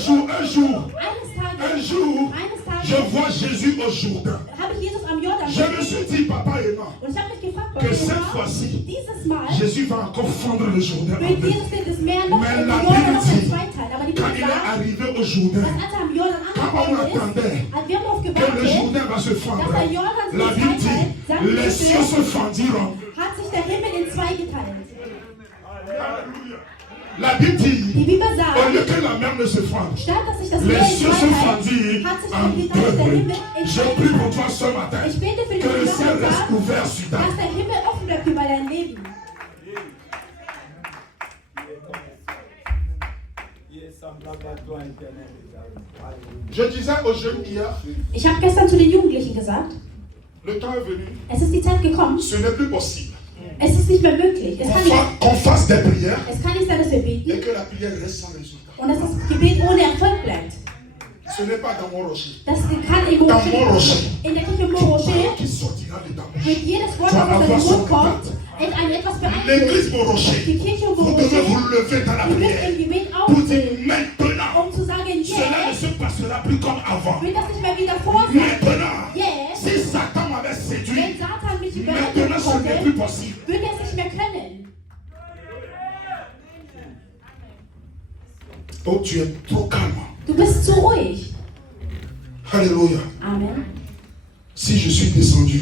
jour, Eines Tages je vois Jésus au Jourdain. habe ich Jesus am Jordan Je me gesehen. suis dit, papa et moi, Und ich habe mich gefragt, que cette Papa, fois-ci, dieses Mal Jésus va encore fendre le Jourdain en wird deux. Jesus das Meer noch, Mais den la Jordan noch Bibel in dit, zwei teilen. Aber die quand Bibel il est sagt, arrivé au dass Jourdain, als er am Jordan quand on angekommen ist, attendait als wir darauf que le gewartet, Jourdain va se fendre, dass der Jordan la sich Bible zweiteilt, dit, sagt die les cieux se Bibel, fendiront. hat sich der Himmel in zwei geteilt. Alléluia. La Bible dit, Die Bibel au sagt, lieu que la mer ne se fende, statt dass sich das les Meer in cieux se zwei teilt, fendirent hat sich en die der deux. Himmel in Je zwei prie pour geteilt. toi ce matin Ich bete für que le dich ciel reste Nachmittag, ouvert sur ta dass vie. der Himmel offen bleibt über dein Leben. Je disais aux jeunes hier, Ich habe gestern zu den Jugendlichen gesagt, le temps est venu, es ist die Zeit gekommen, ce n'est plus possible es ist nicht mehr möglich. qu'on fasse des prières Es kann nicht sein, dass wir et beten que la prière reste sans résultat. und dass das Gebet ohne Erfolg bleibt. Ce n'est pas dans mon rocher. Das kann im Dans mon rocher, in der Kirche Morosche qui sortira de ta bouche. wird jedes Wort, was aus deinem Mund kommt, in ein etwas L'église beeinflusst. mon rocher, Die Kirche vous devez vous Morosche, lever dans la die wird prière im Gebet pour dire aufstehen, maintenant, zu sagen, cela ne yes, se passera plus comme avant. wird das nicht mehr wieder vor sein. Maintenant, Yes, si Satan m'avait wenn séduit, Satan mich maintenant überreden ce n'est plus konnte, possible. wird er es nicht mehr können. Oh, tu es trop calme. Du bist zu ruhig. Alléluia. Amen. Si je suis descendu,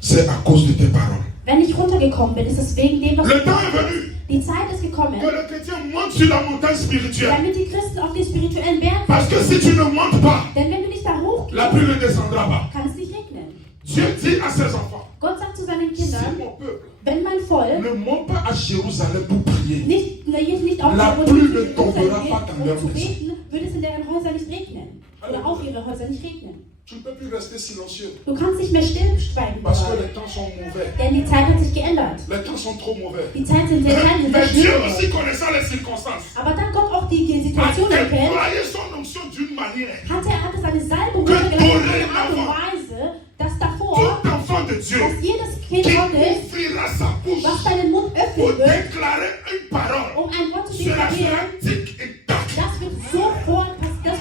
c'est à cause de tes paroles. Wenn ich runtergekommen bin, ist es wegen dem, was Le temps est venu die Zeit ist gekommen, que le chrétien monte sur la montagne spirituelle. damit die Christen auf den spirituellen Berg Parce que si tu ne montes pas, Denn wenn du nicht da hochgehst, la pluie ne descendra pas. kann es nicht regnen. Dieu dit à ses enfants, Gott sagt zu seinen si Kindern, mon peuple wenn mein Volk ne monte pas à Jérusalem pour prier, nicht auf La der pluie Runde ne geht, tombera um pas dans leur zu maison. beten, würde es in deren Häusern nicht regnen. Oder auf ihre Häuser nicht regnen. tu ne peux plus rester silencieux. Du kannst nicht mehr stillschweigen, Parce que gerade, les temps sont mauvais. denn die Zeit hat sich geändert. Les temps sont trop mauvais. Die Zeit sind sehr klein, sind sehr Mais Dieu schwierig. aussi connaissant les circonstances, Aber dann Gott auch die a Situation kennt, déployé son onction d'une manière. hat er seine Salbung Que runtergelassen auf eine Art und dorénavant, Weise, dass davor, Tout enfant de Dieu dass jedes Kind qui Gottes, ouvrira sa bouche was seinen Mund pour öffnen wird, déclarer une parole, um ein Wort zu cela sera deklarieren, tic et tac. das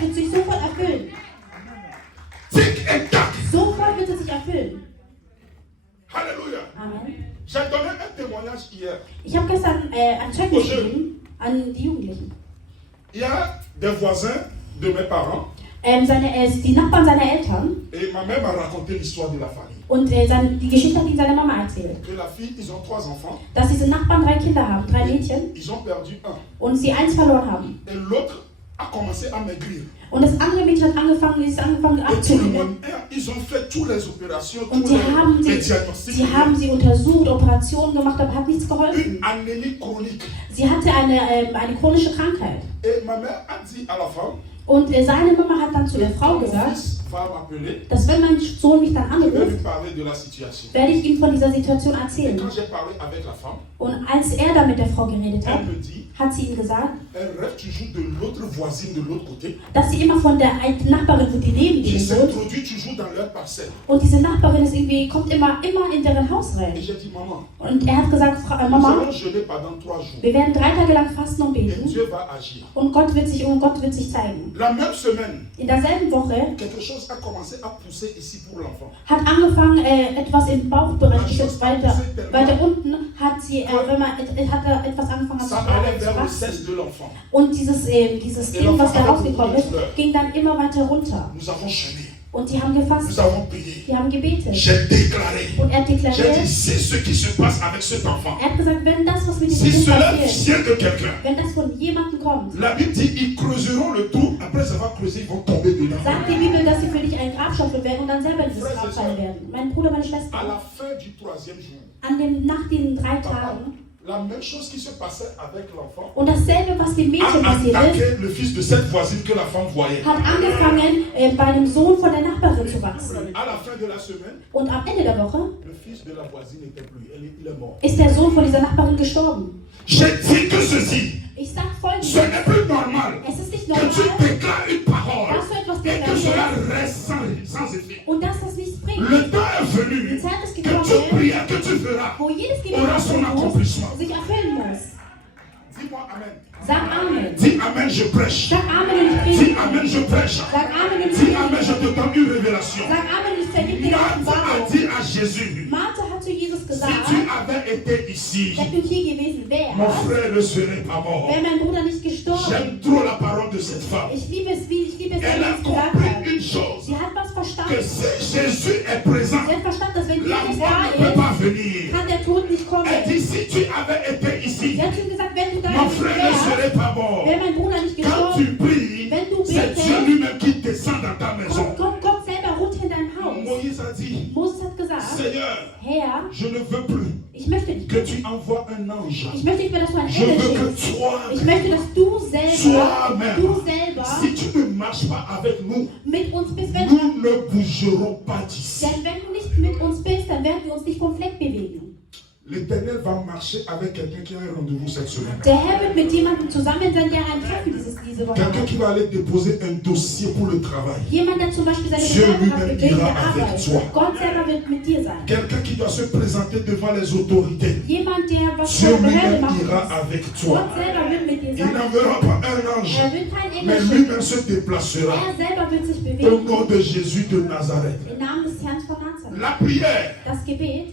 wird sich sofort erfüllen. Tic et tac. Sofort wird es sich erfüllen. Alléluia. Amen. J'ai donné un témoignage hier. Ich habe gestern ein Zeugnis gegeben an die Jugendlichen. Il y a des voisins de mes parents Die Nachbarn seiner Eltern et ma mère m'a raconté l'histoire de la famille. und die Geschichte hat ihm seine Mama erzählt. Que la fille, ils ont 3 enfants, Dass diese Nachbarn 3 Kinder haben, 3 Mädchen, ils ont perdu un. und sie eins verloren haben. Et l'autre a commencé à maigrir. Und das andere Mädchen hat angefangen Et tout le abzunehmen. monde, ils ont fait toutes les opérations, Und tous les diagnostics. sie haben sie untersucht, Operationen gemacht, aber hat nichts geholfen. Une anémie chronique. Sie hatte eine chronische Krankheit. Et ma mère a dit à la femme, Und seine Mama hat dann zu der quand Frau mon gesagt, fils va m'appeler, dass wenn mein Sohn mich dann je vais anruft, lui parler de la situation. werde ich ihm von dieser Situation Et erzählen. quand j'ai parlé avec la femme, Und als er da mit der Frau geredet hat, elle me dit, hat sie ihm gesagt, elle rêve toujours de l'autre voisine de l'autre côté, dass sie immer von der alten Nachbarin, die neben qui denen wohnt, s'introduit toujours dans leur parcelle. und diese Nachbarin kommt immer in deren Haus Et rein. j'ai dit, maman, Und er hat gesagt, nous Mama, allons jeûner pendant 3 jours. wir werden 3 Tage lang fasten und Et beten Dieu va agir. und Gott wird sich zeigen. La même semaine, In derselben Woche quelque chose a commencé à pousser ici pour l'enfant. hat angefangen, etwas im Bauchbereich, bis jetzt weiter unten, hat er etwas angefangen Ça zu allait vers le wachsen. sexe de l'enfant. Und dieses Kind, was da rausgekommen ist, ging dann immer weiter runter. Nous avons jeûné, Und die haben nous gefasst, avons prié. die haben gebetet. J'ai déclaré, Und er hat j'ai deklariert, dit, si ce qui se passe avec cet enfant, er hat gesagt, wenn das, was mit si diesem Kind cela passiert, vient de quelqu'un, wenn das von jemandem kommt, la Bible dit, ils creuseront le trou, après avoir creusé, ils vont tomber dedans. sagt die Bibel, dass sie für dich einen Grab schaufeln werden und dann selber in dieses Grab fallen werden. Mein Bruder, meine À Schwester, la fin du 3e jour, nach den 3 Tagen, La même chose qui se passait avec l'enfant Und dasselbe, was dem Mädchen a passiert ist, attaqué le fils de cette voisine que la femme voyait. hat angefangen, bei dem Sohn von der Nachbarin zu wachsen. À la fin de la semaine, Und am Ende der Woche le fils de la voisine n'était plus. Il est mort. ist der Sohn von dieser Nachbarin gestorben. J'ai dit que ceci, Ich sag ce Folgendes. n'est plus normal Es ist nicht que tu normal, déclares une parole dass du etwas et que cela deklarierst reste sans effet. und dass das nichts bringt. Le temps est Die venu Zeit ist que gekommen, toute prière que tu feras wo jedes Gebet aura son erfüllen muss, accomplissement. sich erfüllen muss. Dis-moi Amen. Sag Amen. Dis Amen, je prêche. Sag Amen und ich Dis predige. Amen, je prêche. Sag Amen und ich Dis Amen, predige. je te donne une révélation. Sag Amen und ich vergib dir die Marthe a Offenbarung. dit à Jésus, Martha hat zu Jesus si gesagt, tu avais été ici, wenn du hier gewesen mon wärst, frère ne serait pas mort. wäre mein Bruder nicht gestorben. J'aime trop la parole de cette femme. Ich liebe es, wie es Elle a gesagt hat. compris une chose, Sie hat was que verstanden. si Jésus est présent, Sie hat verstanden, dass wenn la Jesus mort da ne peut ist, pas venir. kann der Tod nicht kommen. Elle dit, si tu avais été ici, Sie hat schon gesagt, wenn du da mon gewesen frère ne wärst, serait pas mort. wäre mein Bruder nicht Quand tu gestorben. pries, Wenn du c'est betest, Dieu lui-même qui descend dans ta maison. Gott selber ruht in deinem Haus. Moïse a dit, Moses hat gesagt, Seigneur, Herr, je ne veux plus ich möchte nicht. que tu envoies un ange. Ich möchte nicht mehr, dass du einen Je Engel veux que schickst. toi, Ich möchte, dass du selber, toi-même, si tu ne marches pas avec nous, mit uns bist. Wenn, nous ne bougerons pas d'ici. denn wenn du nicht mit uns bist, dann werden wir uns nicht vom Fleck bewegen. L'Éternel va marcher avec quelqu'un qui a un rendez-vous cette semaine. Der Herr wird mit jemandem zusammen sein, der ein Treffen diese Woche Quelqu'un hat. qui va aller déposer un dossier pour le travail. Jemand, der zum Beispiel seine Dieu Bewerbung lui-même abgibt wegen ira der avec Arbeit. toi. Gott selber wird mit dir sein. Quelqu'un qui doit se présenter devant les autorités. Jemand, der was Dieu vor der Behörde lui-même machen ira muss. avec Gott toi. selber wird mit dir Il sein. n'enverra pas un ange, Er wird kein mais Engel lui-même schicken. se déplacera. Er selber wird sich Au bewegen. nom de Jésus de Nazareth. Im Namen des Herrn von Nazareth. La prière Das Gebet,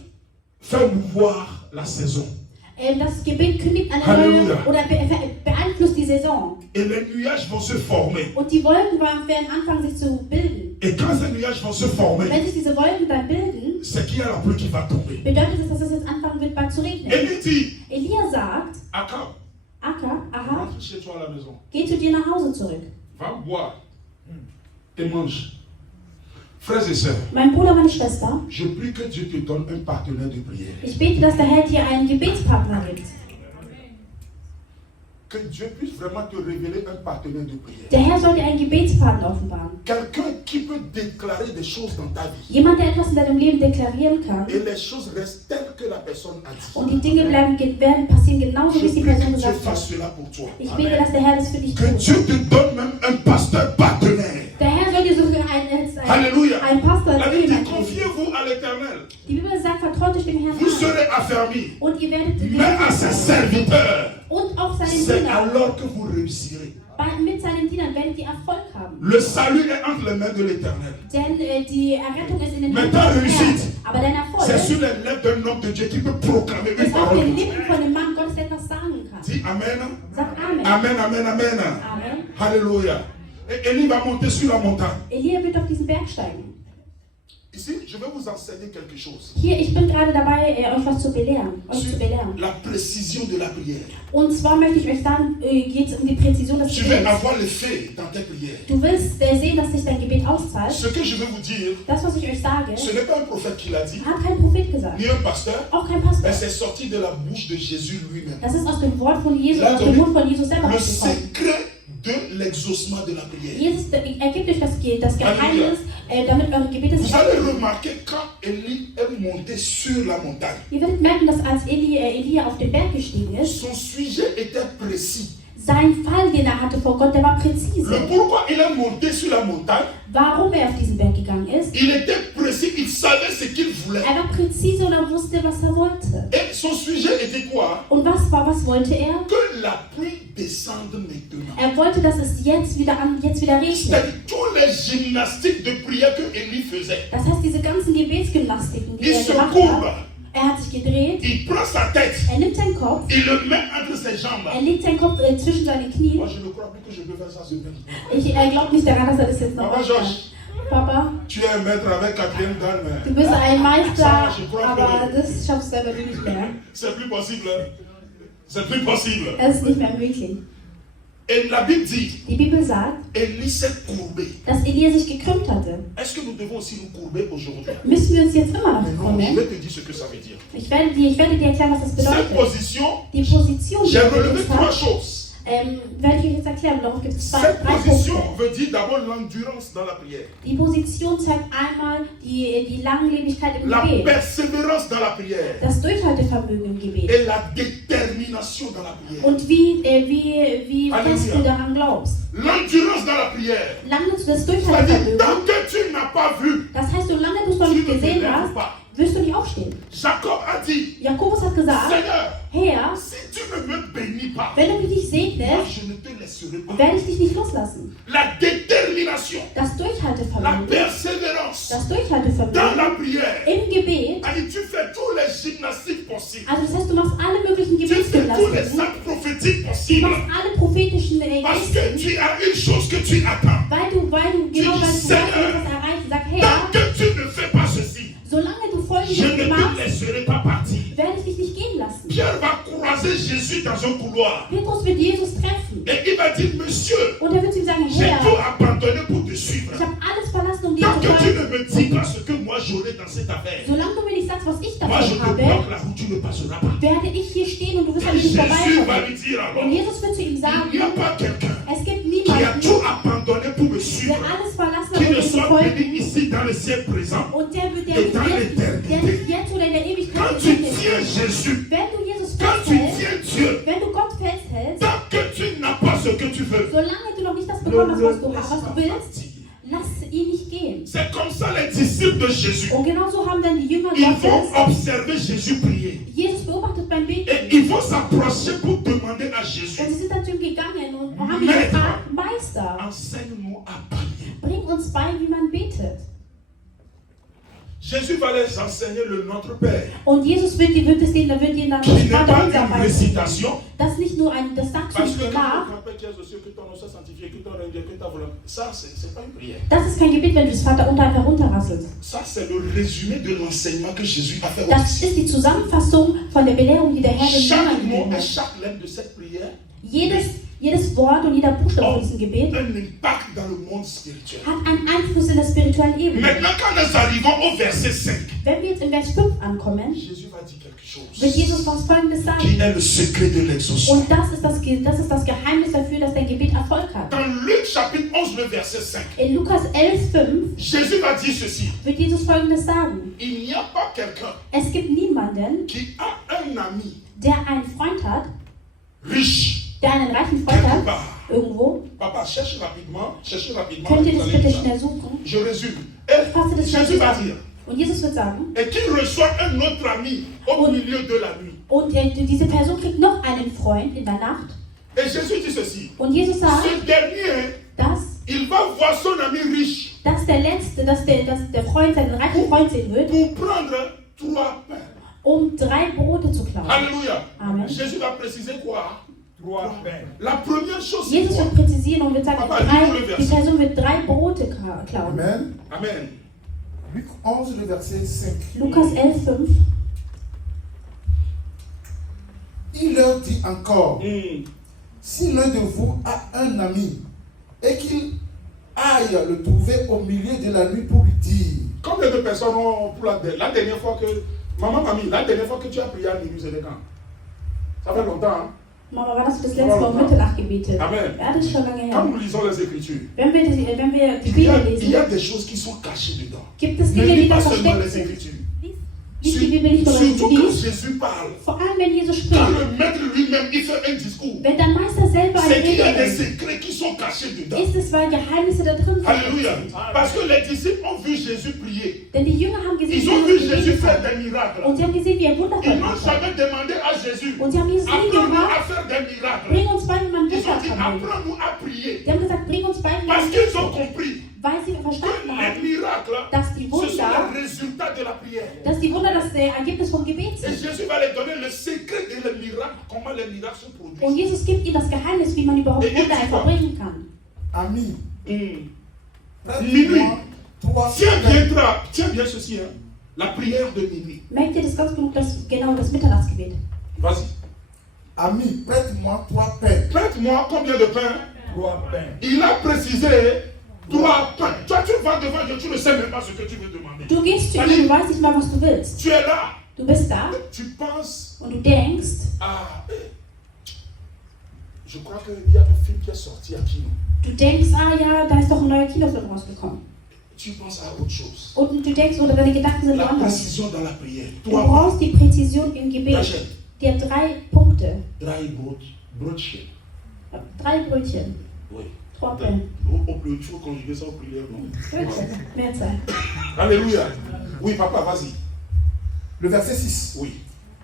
fait mouvoir la saison. das Gebet kündigt eine Halleluja. neue oder beeinflusst die Saison. Et les nuages vont se former. Und die Wolken werden anfangen sich zu bilden. Et quand ces nuages vont se former, Wenn sich diese Wolken dann bilden, c'est qu'il y a la pluie qui va tomber. bedeutet das, dass es jetzt anfangen wird, bald zu regnen. Élie dit, Elia sagt, Akab, Akka, aha, rentre chez toi à la maison. geh zu dir nach Hause zurück. Va boire et mange. Frères et sœurs, Mein Bruder, meine Schwester, je prie que Dieu te donne un partenaire de prière. ich bete, dass der Herr dir einen Gebetspartner gibt. Que Dieu puisse vraiment te révéler un partenaire de prière. Der Herr soll dir einen Gebetspartner offenbaren. Quelqu'un qui peut déclarer des choses dans ta vie. Jemand, der etwas in deinem Leben deklarieren kann. Et les choses restent telles que la personne a dit. Und die Dinge werden passieren genauso, wie Je es die prie Person que Dieu gesagt hat. fasse cela pour toi. Ich bete, dass der Herr das für dich Que tut. Dieu te donne même un pasteur partenaire. Der Herr soll dir sogar Alléluia. einen Pastor La Bible dit, geben. confiez-vous à l'Éternel. Die Bibel sagt, vertraut euch dem Herrn Vous an. serez affermis. Und ihr werdet Mais à ses serviteurs, und auch seinen c'est Dienern, alors que vous réussirez. mit seinen Dienern werdet ihr Erfolg haben. Le salut est entre les mains de l'Éternel. Denn die Errettung ist in den Mais Händen ta des réussite, Herrn. Aber dein Erfolg c'est sur les lèvres d'un homme de Dieu qui peut proclamer une ist auf parole. den Lippen von einem Mann Gottes, der etwas sagen kann. Dis Amen. Sag Amen. Amen, amen, amen. Amen. Alléluia. Et Élie va monter sur la montagne. Elia wird auf diesen Berg steigen. Ici, je vais vous enseigner quelque chose. Hier, ich bin gerade dabei, euch was zu belehren. Sur la précision de la prière. Und zwar möchte ich euch sagen, geht es um die Präzision des Tu veux Gebets. avoir l'effet dans tes prières. Du willst sehen, dass sich dein Gebet auszahlt. Ce que je vais vous dire, Das, was ich euch sage, ce n'est pas un prophète qui l'a dit, hat kein Prophet gesagt. ni un pasteur, Auch kein Pastor. mais c'est sorti de la bouche de Jésus lui-même. Das ist aus dem Wort von Jesus, aus dem Mund von Jesus selber Le rausgekommen. secret de l'exaucement de la prière. Jesus ergibt euch das Geheimnis, damit eure Gebete sich Vous allez erfüllen. remarquer quand Élie est monté sur la montagne, Ihr werdet merken, dass als Elia auf den Berg gestiegen ist, son sujet était précis. sein Fall, den er hatte vor Gott, der war präzise. Le pourquoi il est monté sur la montagne, Warum er auf diesen Berg gegangen ist, il était précis, il savait ce qu'il voulait. er war präzise und er wusste, was er wollte. Et son sujet était quoi? Und was wollte er? Que la pluie descende maintenant. Er wollte, dass es jetzt wieder regnet. C'est tous les gymnastiques de prière que Élie faisait. Das heißt, diese ganzen Gebetsgymnastiken, die Il er se gemacht courbe, hat, er hat sich gedreht, il prend sa tête, er nimmt seinen Kopf, il le met entre ses jambes. er legt seinen Kopf zwischen seine Knie. Moi, je ne crois plus que je peux faire ça ce matin. Ich glaube nicht daran, dass er das jetzt noch Papa macht. Georges, Papa, tu es un maître avec quatrième dan, du mais bist ein Meister, Ça, je crois aber que- das schaffst du aber nicht mehr. c'est plus possible. Hein? C'est plus possible. Es ist nicht mehr möglich. Et la Bible dit, Die Bibel sagt, Élie s'est courbé. dass Elia sich gekrümmt hatte. Est-ce que nous devons aussi nous courber aujourd'hui? Müssen wir uns jetzt immer noch Je krümmen? vais te dire ce que ça veut dire. Ich werde dir erklären, was das Cette bedeutet. position, Die Position, die j'ai er relevé benutzt trois hat, choses. werde ich euch jetzt erklären. Darum gibt es Cette drei position Punkte. veut dire d'abord l'endurance dans la prière, Die Position zeigt einmal die Langlebigkeit im la Gebet, persévérance dans la prière das Durchhaltevermögen im Gebet et la détermination dans la prière. und wie Halleluja. fest du daran glaubst. L'endurance dans la prière, Das c'est-à-dire Durchhaltevermögen, tant que tu n'as pas vu, das heißt, solange du es noch tu nicht ne te gesehen lèves hast, pas. wirst du nicht aufstehen. Jacob a dit, Jakobus hat gesagt, Seigneur, Herr, si tu ne me bénis pas, wenn du mich nicht moi segnest, je ne te laisserai pas. werde ich dich nicht loslassen. La détermination, Das la Durchhaltevermögen, persévérance das dans Durchhaltevermögen la prière. im Gebet, Allez, tu fais tous les gymnastiques possibles. also das heißt, du machst alle möglichen Tu fais tous les Gebetsgymnastiken, actes prophétiques du possibles. machst alle prophetischen Parce que Gesten, tu as une chose que tu attends. weil du genau weißt, du willst etwas erreichen. Sag, Tant Herr, que tu ne fais pas ceci, solange du je Folgendes ne te machst, laisserai pas partir. werde ich dich nicht gehen lassen. Pierre va croiser Jésus dans un couloir. Petrus wird Jesus treffen Et il va dire, monsieur, und er wird zu ihm sagen, j'ai Herr, tout abandonné pour te suivre. ich habe alles verlassen, um dir Tant zu que tu folgen. ne me dis pas ce que moi j'aurai dans cette affaire, Solange du mir nicht sagst, was ich moi je davon te habe, bloque la route, tu ne passeras pas. werde ich hier stehen und du wirst Et an mich nicht Jésus va vorbeikommen. lui dire alors, Und Jesus wird zu ihm il n'y a sagen, pas quelqu'un es gibt qui a niemanden, tout abandonné pour me der suivre, alles verlassen hat, qui um ne mir zu soit folgen. béni ici dans le ciel présent. Und der Et nicht dans jetzt, l'éternité. der nicht jetzt oder in der Ewigkeit Quand tu gesegnet tiens ist. Jésus, Wenn du Jesus quand tu festhältst, tiens Dieu, wenn du Gott festhältst, tant que tu n'as pas ce que tu veux, solange du noch nicht das ne bekommen hast, le was du laisse willst, pas partir. lass ihn nicht gehen. C'est comme ça les disciples de Jésus. Und genauso haben dann die Jünger Ils vont Gottes observer Jésus prier. Jesus beobachtet beim Beten. Et ils vont s'approcher pour demander à Jésus, Und sie sind dann zu ihm gegangen und haben ihn Maître. gefragt, Meister, enseigne-nous à prier. bring uns bei, wie man betet. Jésus va les enseigner le Notre Père, Und Jesus wird ihnen dann qui das n'est pas Vaterunser une beibringen. récitation. Das ist nicht nur das sagst du Parce nicht que nur quand nach. tu rappelles qu'il y a ceci, que ton nom soit sanctifié, que ton règne vienne, que ta volonté, ça c'est pas une prière. Das ist kein Gebet, wenn du das Vaterunser einfach runterrasselst. Ça c'est le résumé de l'enseignement que Jésus a fait aux Das disciples. ist die Zusammenfassung von der Belehrung, die der Herr den Chaque Jüngern mot gegeben et hat. chaque lettre de cette prière Jedes Wort und jeder Buchstabe von diesem Gebet a un impact dans le monde spirituel. hat einen Einfluss in der spirituellen Ebene. Maintenant, quand nous arrivons au verset 5, Wenn wir jetzt in Vers 5 ankommen, Jésus va dire quelque chose wird Jesus was Folgendes sagen. qui est le secret de l'exaucement. Und das ist das Geheimnis dafür, dass dein Gebet Erfolg hat. Dans Luc chapitre 11, le verset 5, In Lukas 11,5 Jésus va dire ceci. wird Jesus Folgendes sagen. Il n'y a pas quelqu'un Es gibt niemanden, qui a un ami der einen Freund hat, riche der einen reichen Freund quelque hat, part. irgendwo. Papa, cherchez rapidement. Könnt ihr vous das allez bitte voir. schnell suchen? Je résume. Ich fasse Et das schnell Jésus va zusammen. dire, Und Jesus wird sagen, et qu'il reçoit un autre ami au milieu de la nuit. und diese Person kriegt noch einen Freund in der Nacht. Et Jésus dit ceci. Und Jesus sagt, Ce dernier, dass il va voir son ami riche der Freund seinen reichen Freund sehen wird, pour prendre 3 pains. um 3 Brote zu klauen. Alléluia. Amen. Jésus va préciser quoi? 3 pains. La première chose, c'est Jesus quoi? wird präzisieren und wird sagen, Papa, lis-nous le verset. die Person wird 3 Brote klauen. Amen. Amen. Luc 11, le verset 5. Lukas 11,5. Il leur dit encore, Hmm. si l'un de vous a un ami et qu'il aille le trouver au milieu de la nuit pour lui dire, Combien de personnes ont, pour la dernière fois que, mamie, la dernière fois que tu as prié à minuit, c'était quand? Ça fait longtemps, hein? Mama, wann hast du das letzte Mal um Mitternacht gebetet? Amen. Ja, das ist schon lange Quand her. nous lisons les Écritures, Wenn wir die il y a Bibel lesen, des choses qui sont cachées dedans. gibt es Ne Dinge, lis die da pas seulement versteckt les sind. Écritures. Lies die Bibel nicht nur, wenn Surtout du quand liest. Jésus parle. Vor allem, wenn Jesus Quand spricht. le maître lui-même, il fait un discours. Wenn der Meister selber eine C'est qu'il y a Rede des hält, secrets qui sont cachés dedans. ist es, weil Geheimnisse da drin Alléluia. sind. Parce que les disciples ont vu Jésus prier. Denn die Jünger haben gesehen, Ils wie ont vu Jesus Jésus gebetet faire hat. des miracles. Und sie haben gesehen, wie er Wunder Ils n'ont gemacht hat. jamais demandé à Jésus, Und sie haben Jesus nie apprends-nous à gefragt, faire des miracles. bring uns bei, wie man Ils Wunder ont dit, kann. apprends-nous à prier. Die haben gesagt, bring uns bei, wie man Parce qu'ils ont compris weil sie que verstanden les haben, miracles, dass die ce sont Wunder, les résultats de la prière. dass die Wunder das Ergebnis vom Gebet Et sind. Jésus va leur donner le secret des miracles, comment les miracles sont Und produits. Jesus gibt ihnen das Geheimnis, wie man überhaupt Wunder einfach bringen kann. ami, Hmm. prête-moi 3 Tiens bien ceci, hein. La prière de minuit. Merkt ihr das ganz genug, genau das Mitternachtsgebet? Vas-y. Ami, prête-moi 3 pains. Prête-moi combien de pains? 3 pains. Il a précisé 3 pains. Toi, tu vas devant Dieu, tu ne sais même pas ce que tu veux demander. Du gehst zu ihm und weißt nicht mal, was du willst. Tu es là, Du bist da tu penses und du denkst, à... Je crois qu'il y a un film qui est sorti à Kino. du denkst, ah ja, da ist doch ein neuer Kinofilm rausgekommen. Tu penses à autre chose. Und du denkst, oder deine Gedanken sind La woanders. précision dans la prière. Du 3 brauchst die Präzision im Gebet. Rachel, Die hat 3 Punkte. 3 broches. 3 Brötchen. Oui. 3 Pains. Il faut conjuguer ça aux prières, non? Brötchen. Mehrzahl. Alléluia. Oui, papa, vas-y. Le verset 6. Oui.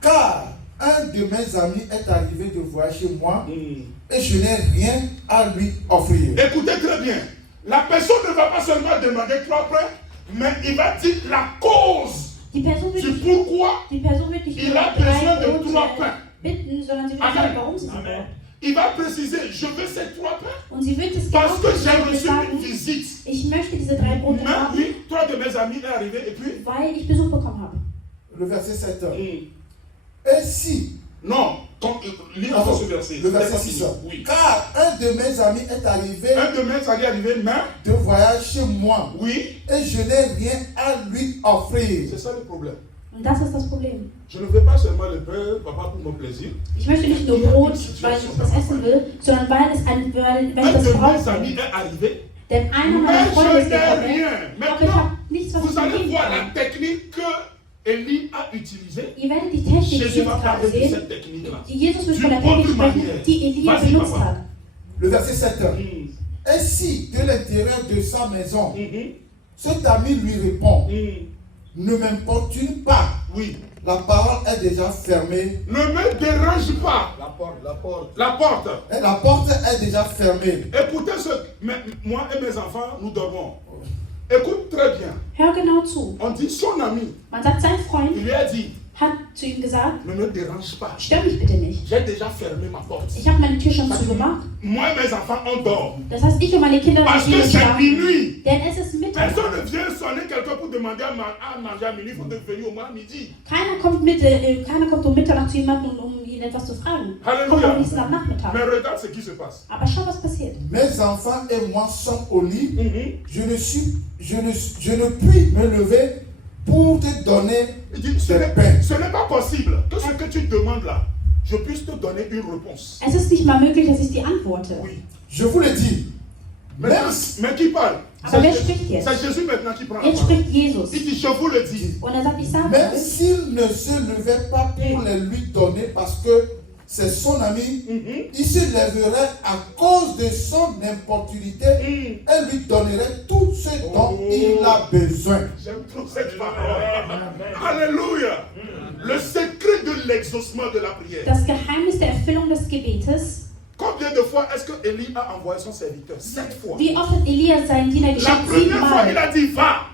Car un de mes amis est arrivé de voyage chez moi Mm. et je n'ai rien à lui offrir. Écoutez très bien. La personne ne va pas seulement demander 3 pains, mais il va dire la cause Die Person wird du nicht, pourquoi die Person wird nicht il nur a besoin 3 de 3 pains. bitten, sondern sie wird Amen. sagen, warum sie sie Amen. braucht. Il va préciser, je veux ces 3 pains Und sie wird es parce que j'ai genau reçu sagen, une visite. ich möchte diese 3 Brote Mais haben, oui, 3 de mes amis est arrivé et puis... weil ich Besuch bekommen habe. Le verset 7. Mm. Et si, Non, lis encore ce verset. le verset C'est 6. pas fini. Oui. Car un de mes amis est arrivé Un de mes amis est arrivé, mais... de voyage chez moi Oui, et je n'ai rien à lui offrir. c'est ça le problème. Und das ist das Problem. Je ne veux pas seulement le pain, papa, pour mon plaisir. Ich möchte nicht nur Brot, weil ich das essen will, sondern weil ich Un das de mes brauche. amis est arrivé, Denn einer meiner mais Freunde ist je n'ai gekommen, rien. aber ich Maintenant, habe nichts, was vous ich allez geben voir la kann. technique que Élie a utilisée. Ihr werdet die Technik Jésus jetzt va gerade parler de sehen. cette technique-là. Jesus wird D'une von der Technik autre sprechen, manière. die Elia Vas-y, benutzt papa. hat. Le verset 7. Mm. Et si de l'intérieur de sa maison, Mhm. cet ami lui répond, Mm. ne m'importune pas, Oui. la parole est déjà fermée. Ne me dérange pas. La porte, la porte. La porte. Et la porte est déjà fermée. Écoutez moi et mes enfants, nous dormons. Écoute très bien. Hör genau zu. On dit son ami. Man sagt, sein Freund Il lui a dit, hat zu ihm gesagt, ne me dérange pas. stör mich bitte nicht. J'ai déjà fermé ma porte. Ich habe meine Tür schon zugemacht. Moi et mes enfants, on dort. Das heißt, ich und meine Kinder Parce que gehen c'est schlafen. minuit. Denn es ist Mittag. Personne ne vient sonner quelqu'un pour demander à manger à minuit. Il faut venir au moins à midi. Keiner kommt um Mitternacht zu jemandem, um ihn etwas zu fragen. Halleluja. Kommt am nächsten Tag Nachmittag. Mais regarde ce qui se passe. Aber schau, was passiert. Mes enfants et moi sommes au lit. Mhm. Je ne puis me lever pour te donner Il dit, ce des n'est pains. pas possible que ce que tu demandes là, je puisse te donner une réponse. Es ist nicht mal möglich, dass ich dir antworte. Oui. Je vous le dis. Maintenant, mais qui parle? Aber wer spricht jetzt? C'est Jésus maintenant qui prend la Jetzt parole. spricht Jesus. Il dit, je vous le dis. Und er sagt, ich sage Même euch, s'il ne se levait pas pour les lui donner parce que c'est son ami, Mhm. il se lèverait à cause de son importunité Mm. et lui donnerait tout ce dont il a besoin. J'aime trop cette parole. Alléluia. Le secret de l'exaucement de la prière. das Geheimnis der Erfüllung des Gebetes. Combien de fois est-ce que Élie a envoyé son serviteur? 7 fois. Wie oft hat Elia seinen Diener La geschickt? première fois, il 7-mal. a dit va.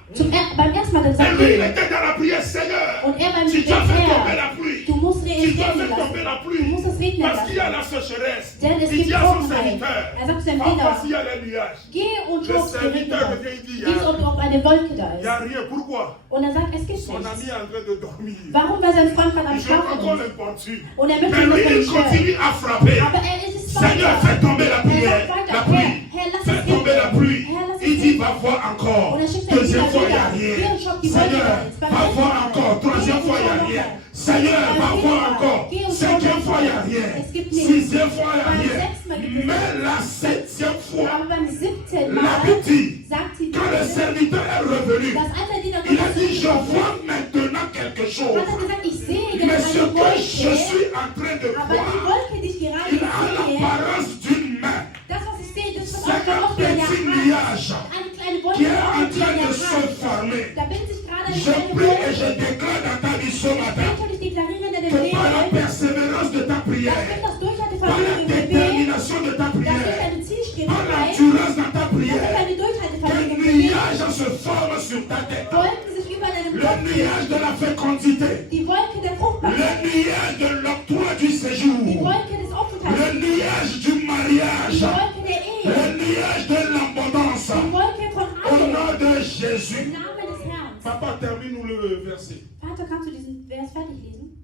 Beim ersten Mal hat er Et gesagt, lui, il geh. était dans la prière, Seigneur. Und er beim Tu dois faire tomber Herr, la pluie. du musst Tu dois regnen faire tomber lassen. la Du pluie. musst es regnen Parce qu'il y a lassen. la sécheresse. Denn es Il gibt dit à son Trockenheit. serviteur, Er sagt zu seinem va Diener, voir s'il y a les nuages. geh und Le schau, ob es geregnet serviteur hat. revient, il dit, Dies und ob eine Wolke da il n'y a ist. rien. Pourquoi? Und er sagt, es gibt Son ami nichts. est en train de dormir. Warum? Weil sein Freund gerade am Il veut Schlafen encore ist. l'importune. Und er möchte Mais ihn lui, nicht il stören. continue à frapper. Aber er ist es Seigneur, weiter. fais tomber la Er prière, sagt weiter, la pluie. Herr, lass Fais es tomber la regnen. pluie. Herr, lass es Il dit, regnen. va voir encore. Und er schickt seinen Deuxième Diener fois, il n'y a wieder. rien. Geh und schau die Wolke Seigneur, ist. Beim va dritten voir Mal. encore. Troisième Geh fois, il n'y a und schau rien. noch. Seigneur, va Beim voir vierten encore. Mal. Geh und schau Cinquième noch. fois, il n'y a rien. Es gibt nichts. Sixième fois, il n'y a Beim rien. sechsten Mal gibt es Mais nichts. la septième fois, Aber beim 17. la Mal petite, sagt sie, quand le serviteur est revenu, das alte Diener il a dit, je vois maintenant quelque chose. hat er gesagt, ich sehe Mais jetzt ce eine que je Wolke, suis en train de aber die voir, Wolke, die ich gerade il a sehe, l'apparence d'une main. das, was ich sehe, das C'est wird auch un noch mehr petit Hand. nuage Eine kleine qui Wolke, est en die train in de der se Hand. former. Da bin sich gerade eine Je kleine prie et je Wolke. déclare dans ta vie ce matin Jetzt soll ich deklarieren in deinem que par la Leben, persévérance de ta dass prière, wenn das Durchhaltevermögen par la im Gebet, détermination de ta dass durch prière, deine par Zielstrebigkeit, l'endurance dans ta dass durch prière, deine qu'un Durchhaltevermögen im Gebet, nuage se forme sur ta tête. Wolken sich über deinem Le Kopf nuage de la fécondité, die Wolke der le Fruchtbarkeit, nuage de l'octroi du die séjour, Wolke des le Aufenthalts, nuage du die mariage, Wolke der le Ehe, nuage de l'abondance. die Wolke von Au allem. nom de Im Jésus. Namen des Herrn. Papa, termine-nous le verset. Vater, kannst du diesen Vers fertig lesen?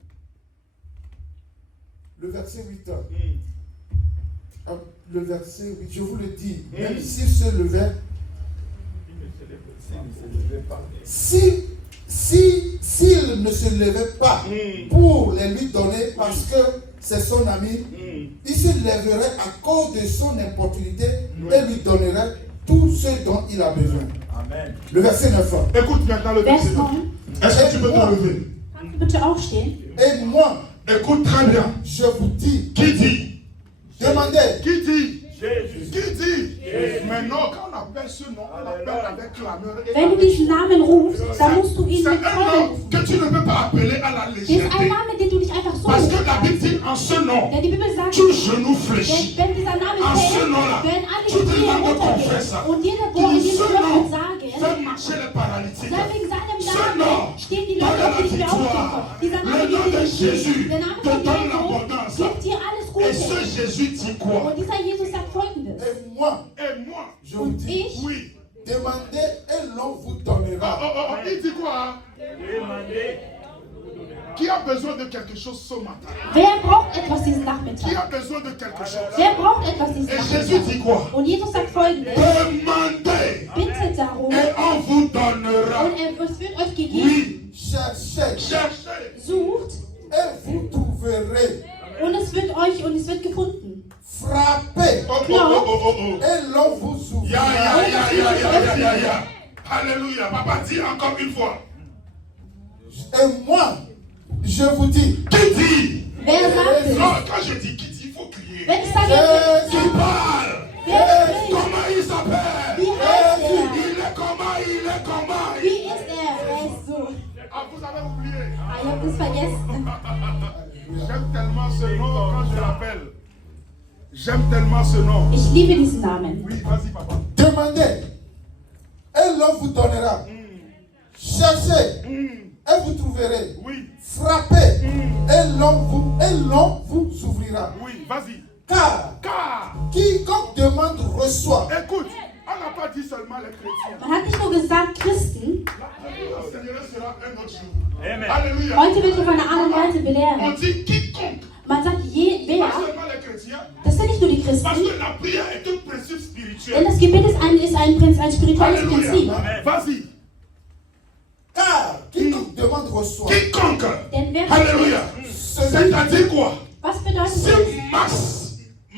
le verset 8. Le verset 8, je vous le dis, même s'il se levait, s'il ne se levait pas pour les lui donner parce que c'est son ami, il se lèverait à cause de son importunité et lui donnerait tout ce dont il a besoin. Amen. Le verset 9. Écoute maintenant le verset Vers 9. 9. Est-ce que tu peux te lever? Kannst du bitte aufstehen? Et moi, Écoute très bien. je vous dis, Qui dit? demandez. Qui dit? Jésus. Qui dit? Maintenant, quand on appelle ce nom, on appelle avec clameur. Wenn du diesen Namen rufst, dann musst du ihn C'est mit un Freude nom rufen. que tu ne peux pas appeler à la Das ist légèreté. ein Name, den du nicht einfach so Parce que rufen la Bible kannst. dit en ce nom, Denn die Bibel sagt, tout genou fléchit. wenn dieser Name En ce fällt, nom-là, werden alle tout Knie demande runtergehen. confesse. Und jeder Bohr in Dit diesem ce Knopf nom wird sagen, fait marcher les paralytiques. denn wegen seinem Ce nom Namen stehen die donne Leute auf, la die nicht mehr aufstehen victoire. können. Dieser Le Name nom gibt de dir Jésus den Name te von donne Jesus l'abondance. gibt dir alles Et ce Gute. Jésus dit quoi? Und dieser Jesus sagt folgendes. Et moi, Et moi, je vous Und dis, ich, oui. demandez et l'on vous Oh, donnera. oh, oh, il dit quoi? Demandez. Qui a besoin de quelque chose ce matin? wer braucht etwas diesen Qui Nachmittag? a besoin de quelque chose? Wer braucht etwas diesen Et Jésus dit Nachmittag? quoi? Und Jesus sagt folgendes. Demandez Bittet darum et on vous donnera. und es wird euch gegeben. Oui, Cherchez cherchez. Sucht et vous trouverez. und es wird gefunden. Frappez Oh, oh, oh, oh, oh, oh. et l'on vous Ya, ouvrira. ya, ya, ya, ya, ya, ya, ya. Alléluia. Papa dit encore une fois. Et moi, je vous dis, Qui dit? Wer sagt es? Non, quand je dis qui dit, il faut crier. Wenn ich sage, Qui Jésus, parle? wer spricht? Comment il s'appelle? Wie heißt er? Il est comment? Il est comment? Wie ist er? Er ist so. Ah, vous avez oublié. Ah, ihr habt es vergessen. J'aime tellement ce nom quand je l'appelle. J'aime tellement ce nom. Ich liebe diesen Namen. Oui, vas-y, papa. demandez et l'on vous donnera. Cherchez et vous trouverez. Oui, Frappez et l'on vous ouvrira. oui, vas-y. Car Car, quiconque demande reçoit. écoute, on n'a pas dit seulement les chrétiens. Man hat nicht nur gesagt Christen. Le Seigneur sera un autre jour. Amen. Alléluia. Heute will ich auf eine andere Weise On belehren. dit quiconque. Man sagt wer. Pas seulement les chrétiens. Das sind nicht nur die Parce Christen. que la prière est un principe Denn spirituel. das Gebet ist ein spirituelles Prinzip. Alléluia. Vas-y. Car quiconque demande reçoit. Quiconque. Denn wer Alléluia. Celui C'est-à-dire quoi? Was bedeutet Si das?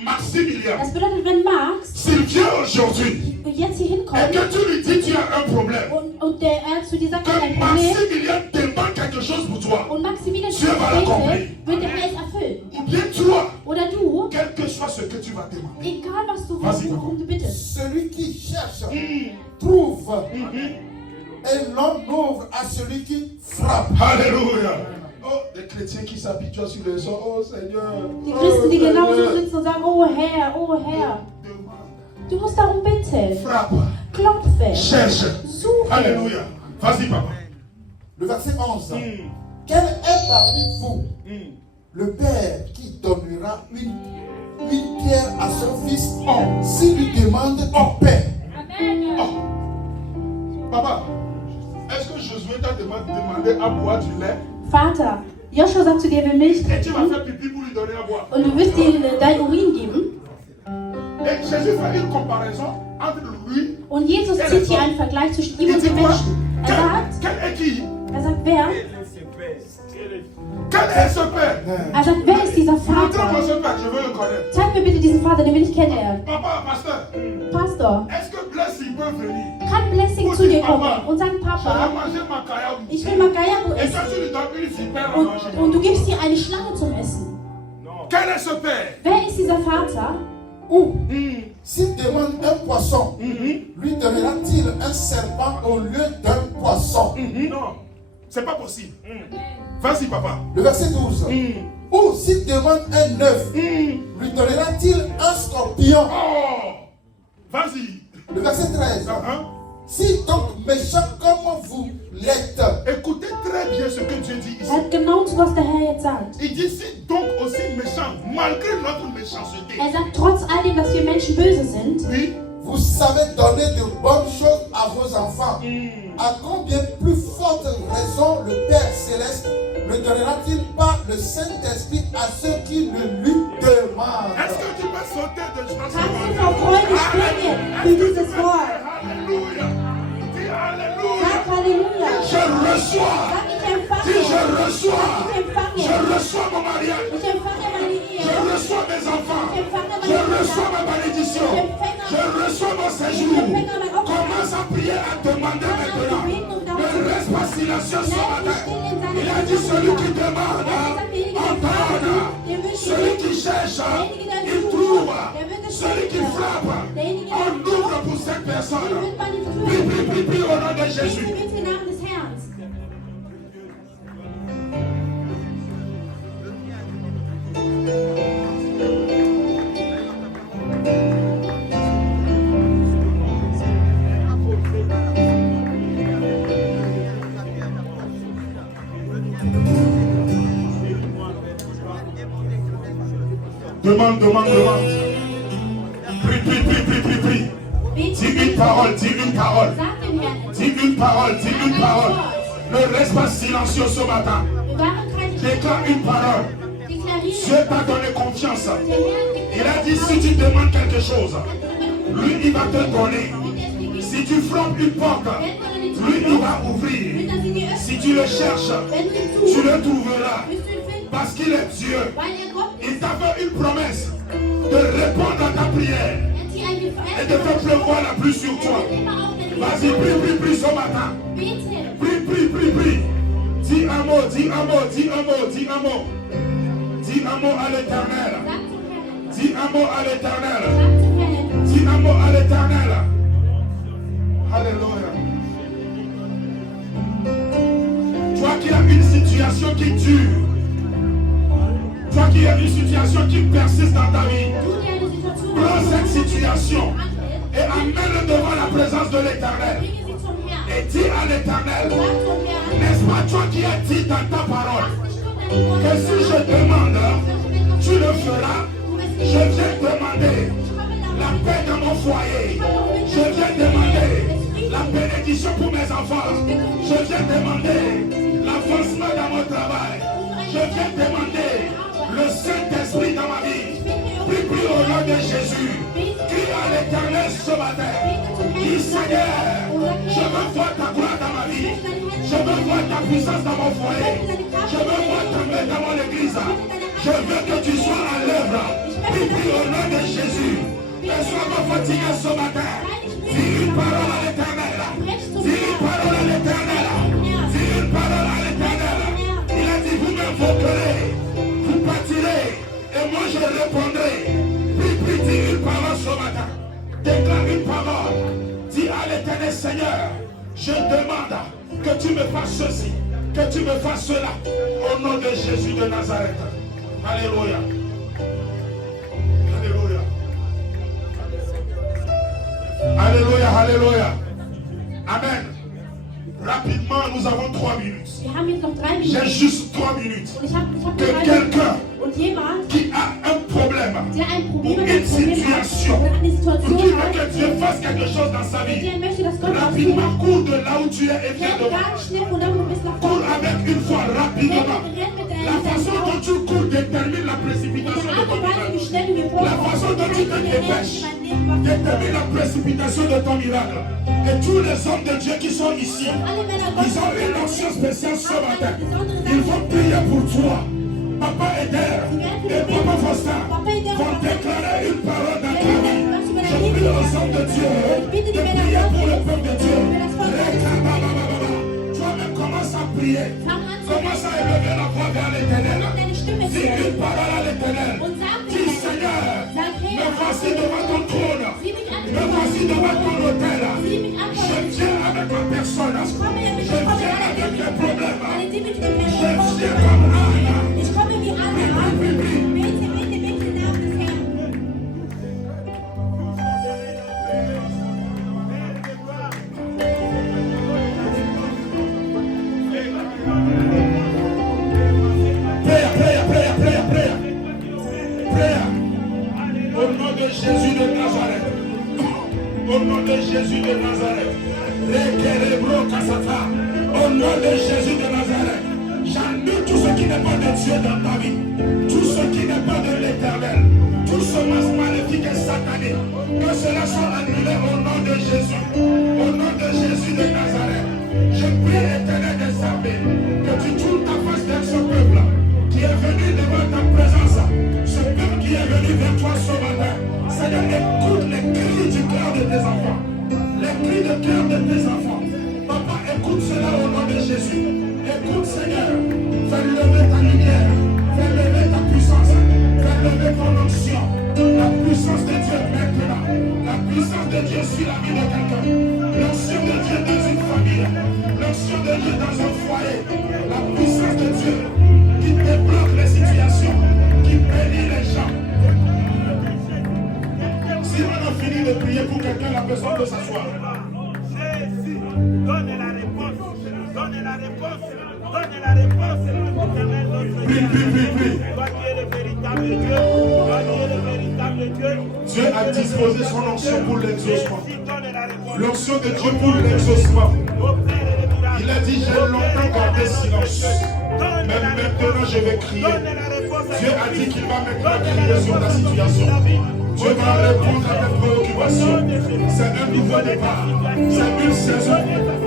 Maximilien, Das bedeutet, wenn Max s'il vient aujourd'hui jetzt hier et hinkommt que tu lui dis tu as un problème, und er zu dir sagt, er hat ein que Problem Maximilien demande quelque chose pour toi, und Maximilian Tu vas l'accomplir. betet, wird der Herr es erfüllen. ou bien toi, Oder du, quel que soit ce que tu vas demander. egal was du Vas-y, willst, worum du bittest. celui qui cherche trouve. Et l'on ouvre à celui qui frappe. Alléluia. Oh, des chrétiens qui s'habituent sur le son. Oh Seigneur. Die Oh, Christen, die genauso Seigneur. sitzen und sagen, oh Herr, oh Herr. Demande, Du musst darum bitten. frappe, Klopfe. cherche. Suche. Alléluia. Vas-y, papa. Le verset 11. Quel est parmi vous le père qui donnera une pierre à son fils s'il lui demande un pain? Papa, est-ce que Josué t'a demandé à boire du lait Vater, Joshua sagt zu dir, er will Milch et tu vas trinken faire pipi pour lui donner à boire? und du wirst ihm dein Urin geben. Et Jésus fait une comparaison entre lui. Und Jesus zieht hier einen Vergleich zwischen ihm Il und dit dem quoi? Menschen. Quel est qui? Er sagt, wer? Quel est ce père? Er sagt, wer ist dieser Montre-moi Vater? ce père, je veux le connaître. Zeig mir bitte diesen Vater, den will ich kennenlernen. Papa, pasteur, Pastor, est-ce que Blessing peut venir? kann Blessing zu dir kommen und sagen, Je vais Papa, manger ma caillou. ich will Magayabu Et essen. toi, tu lui donnes une vipère à manger. Und du gibst dir eine Schlange zum Essen. Quel est ce père? Wer ist dieser Vater? Ou s'il demande un poisson, lui donnera-t-il un serpent au lieu d'un poisson? Non, c'est pas possible. Vas-y, papa. Le verset 12. Ou s'il demande un œuf, lui donnera-t-il un scorpion? Oh, vas-y. Le verset 13. Si donc méchant comme vous l'êtes, Écoutez très bien ce que Dieu dit ici. Er genau zu, was der Herr jetzt sagt. Il dit si donc aussi méchant, malgré notre méchanceté. Er sagt, trotz all dem, dass wir Menschen böse sind, Oui. vous savez donner de bonnes choses à vos enfants. À combien plus forte raison le Père Céleste ne donnera-t-il pas le Saint-Esprit à ceux qui le lui demandent. Est-ce que tu peux sauter de joie ce Kannst du matin? vor Freude springen für dieses Wort? Alléluia. Dis Alléluia. Sag Halleluja. Je reçois. Sag, ich empfange. Dis je reçois. Sag, ich empfange. Je reçois mon mariage. Ich empfange meine Ehe. Je reçois mes enfants. Ich empfange meine Je Kinder. reçois ma malédiction. Je reçois mon séjour. Commence à prier, à demander maintenant. Ne reste pas silencieux ce matin. Il a dit celui qui demande, entende. Celui qui cherche, il trouve. Celui qui frappe, on ouvre pour cette personne. Prie, prie, prie, prie au nom de Jésus. Bete bitte im Namen des Herrn. Demande, demande, demande. Prie, prie, prie, prie, prie, prie. Bete Dis une parole, dis une parole. Sag dem Herrn etwas. Dis une parole, dis une parole. Ne reste pas silencieux ce matin. Wir waren keine Déclare une parole. Deklariere. Dieu t'a donné confiance. Der Herr gibt Il dir a dit si tu demandes quelque chose, lui il va te donner. Vertrauen. Si tu frappes une porte, lui il va ouvrir. Si tu le cherches, Wenn du ihn tu suchst, le trouveras. wirst du ihn finden, Parce qu'il est Dieu. weil Gott ist. Il t'a fait une promesse de répondre à ta prière Dir ein et de faire pleuvoir la pluie sur toi. Vas-y, prie, prie, prie ce matin. Bete. Prie, prie, prie, prie. Dis un mot, dis un mot, dis un mot, dis un mot. Dis un mot à l'éternel. Sag zum Herrn. Dis un mot à l'éternel. Sag zum Herrn. Dis un mot à l'éternel. Alléluia. Toi qui as une situation qui dure. Toi qui as une situation qui persiste dans ta vie. Du, der eine Situation Prends cette situation antritt, et amène-le devant la présence de l'éternel. bringe sie zum Herrn. Et dis à l'éternel, Sag zum Herrn, n'est-ce pas toi qui as dit dans ta parole ich komme deine Worte que si je demande, tu le feras. Je viens demander la paix dans mon foyer. Je viens demander la bénédiction pour mes enfants. Je viens demander l'avancement dans mon travail. Je viens demander le Saint-Esprit dans ma vie. Prie, prie au nom de Jésus. Crie à l'éternel ce matin. Dis Seigneur, je veux voir ta gloire dans ma vie. Je veux voir ta puissance dans mon foyer. Je veux voir ta main dans mon église. Je veux que tu sois à l'œuvre. Prie, prie au nom de Jésus. Ne sois pas fatigué ce matin. Dis une parole à l'éternel. Dis une parole à l'éternel. Dis une parole à l'éternel. Il a dit, vous m'invoquerez, vous partirez, et moi je répondrai. Prie, prie, dis une parole ce matin. Déclare une parole. Dis à l'éternel, Seigneur, je demande que tu me fasses ceci, que tu me fasses cela, au nom de Jésus de Nazareth. Alléluia. Alléluia. Alléluia, alléluia. Amen. Rapidement, nous avons 3 minutes. Wir haben jetzt noch 3 J'ai Minuten. juste 3 minutes. Und ich hab Que 3 Minuten. quelqu'un Und jemand, qui a un problème, der ein Problem ou hat, une ein Problem hat, situation, oder eine ou Situation qui veut hat, que Dieu fasse quelque chose dans sa vie, der möchte, dass Gott was tut, rapidement cours de là où tu es et viens renn devant. ganz schnell von da, wo du bist, nach Cours vorne. avec une foi rapidement. Renn mit La façon deinem dont tu cours détermine la précipitation de Art ton und Weise, wie miracle. schnell du mir La façon dont tu te dépêches détermine la précipitation de ton miracle. Et tous les hommes de Dieu qui sont ici, ils ont une onction spéciale ce matin. Ils vont prier pour toi. Papa Eder et Papa Faustin vont déclarer une parole dans ta vie. Je prie aux hommes de Dieu de prier pour le peuple de Dieu. Toi-même commence à prier. Commence à élever la voix vers l'éternel. Dis une parole à l'éternel. Dis Seigneur, me voici devant ton trône. Me voici devant ton autel. Je viens avec ma personne. Je viens avec mes problèmes. Je viens comme Anna. Ich komme wie Anna an. Bete, bete, bete im Namen des Herrn. Prière. Au nom de Jésus de Nazareth. Au nom de Jésus de Nazareth. Au nom de Jésus de Nazareth. J'annule tout ce ce qui n'est pas de Dieu dans ta vie, tout ce qui n'est pas de l'Éternel, tout ce masque maléfique et satanique, que cela soit annulé au nom de Jésus. Au nom de Jésus de Nazareth, je prie l'Éternel des armées que tu tournes ta face vers ce peuple qui est venu devant ta présence, ce peuple qui est venu vers toi ce matin. Seigneur, écoute les cris du cœur de tes enfants, les cris de cœur de tes enfants. Papa, écoute cela au nom de Jésus. Écoute, Seigneur, fais lever ta lumière, fais lever ta puissance, fais lever ton onction. La puissance de Dieu maintenant, la puissance de Dieu sur la vie de quelqu'un, l'onction de Dieu dans une famille, l'onction de Dieu dans un foyer, la puissance de Dieu qui débloque les situations, qui bénit les gens. Si on a fini de prier pour quelqu'un, la personne peut s'asseoir. Jésus, donne la réponse, donne la réponse, donne la réponse. Prie. Toi qui es le véritable Dieu, toi qui es le véritable Dieu. Dieu a disposé son onction pour l'exaucement. Jésus, donne la réponse. L'onction de Dieu pour l'exaucement. Opère les miracles. Il a dit, j'ai longtemps gardé silence. Donne Mais la maintenant je vais crier. Donne la réponse. Dieu a dit qu'il va maintenant crier sur ta situation. Dieu va répondre à tes préoccupations. C'est un nouveau départ. C'est une saison.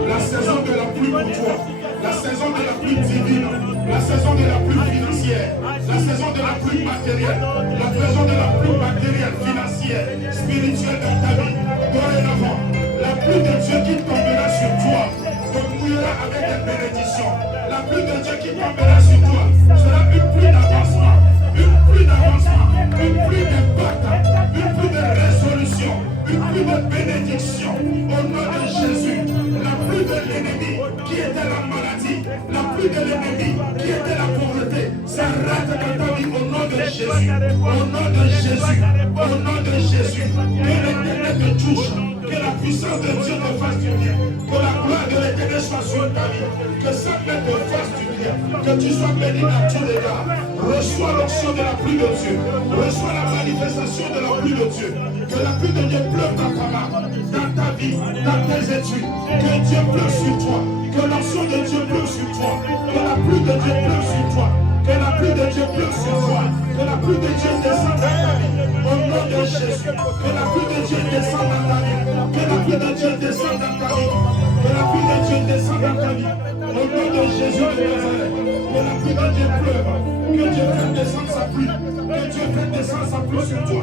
La saison de la pluie pour toi. La saison de la pluie divine. La saison de la pluie financière. La saison de la pluie matérielle. La saison de la pluie matérielle, financière, spirituelle dans ta vie. Dorénavant, la pluie de Dieu qui tombera sur toi te mouillera avec des bénédictions. La pluie de Dieu qui tombera sur toi sera une pluie d'avancement. Une pluie d'avancement. Une pluie d'impact. Une pluie de résolution. Une pluie de bénédiction. Au nom de Jésus. La pluie de l'ennemi qui était la maladie. La pluie de l'ennemi qui était la pauvreté. S'arrête dans ta vie au nom de Jésus. Au nom de Jésus. Au nom de Jésus. Que l'Éternel te touche. Que la puissance de Dieu te fasse du bien. Que la gloire de l'Éternel soit sur ta vie. Que sa main te fasse du bien. Que tu sois béni dans tous les cas. Reçois l'onction de la pluie de Dieu. Reçois la manifestation de la pluie de Dieu. Que la pluie de Dieu pleuve dans ta main, dans ta vie, dans tes études. Que Dieu pleuve sur toi. Que l'onction de Dieu pleuve sur toi. Que la pluie de Dieu pleuve sur toi. Que la pluie de Dieu pleuve sur toi. Que la pluie de Dieu descende dans ta vie. Au nom de Jésus. Que la pluie de Dieu descende dans ta vie. Que la pluie de Dieu descende dans ta vie. Que la pluie de Dieu descende dans ta vie. Au nom de Jésus de Nazareth. Que la pluie de Dieu pleuve. Que Dieu fasse descendre sa pluie. Que Dieu fasse descendre sa pluie sur toi.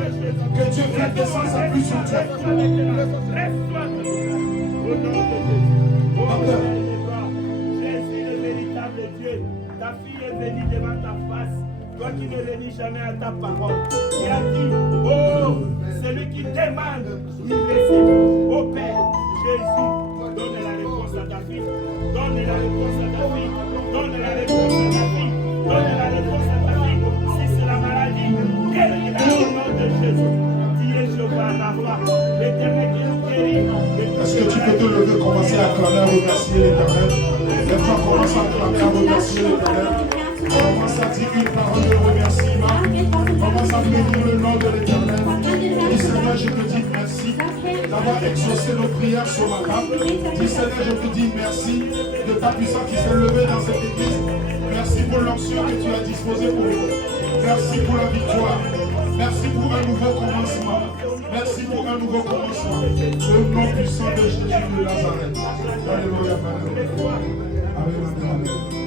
Que Dieu fasse descendre sa pluie sur toi. Reste-toi au nom de Jésus. Oh, Jésus, le véritable Dieu. Ta fille est venue devant ta face. Toi qui ne relis jamais à ta parole. Qui a dit, oh, celui qui demande, il récite. Oh Père, Jésus, donne la réponse à ta fille. Donne la réponse à ta fille. Donne la réponse à ta fille. Donne la réponse à ta fille. Si c'est la maladie, guéris-la au nom de Jésus. Tu es Jéhovah Rapha, l'Éternel qui nous guérit. Est-ce que tu peux te lever, commencer à clamer, à remercier l'Éternel? Et toi, commence à clamer, à remercier l'Éternel. Commence à dire une parole de remerciement. Commence à bénir le nom de l'Éternel. Et Seigneur, je te dis merci d'avoir exaucé nos prières ce matin. Dis Seigneur, je te dis merci de ta puissance qui s'est levée dans cette église. Merci pour l'onction que tu as disposée pour nous. Merci pour la victoire. Merci pour un nouveau commencement. Merci pour un nouveau commencement. Au nom puissant de Jésus de Nazareth. Alléluia. Amen.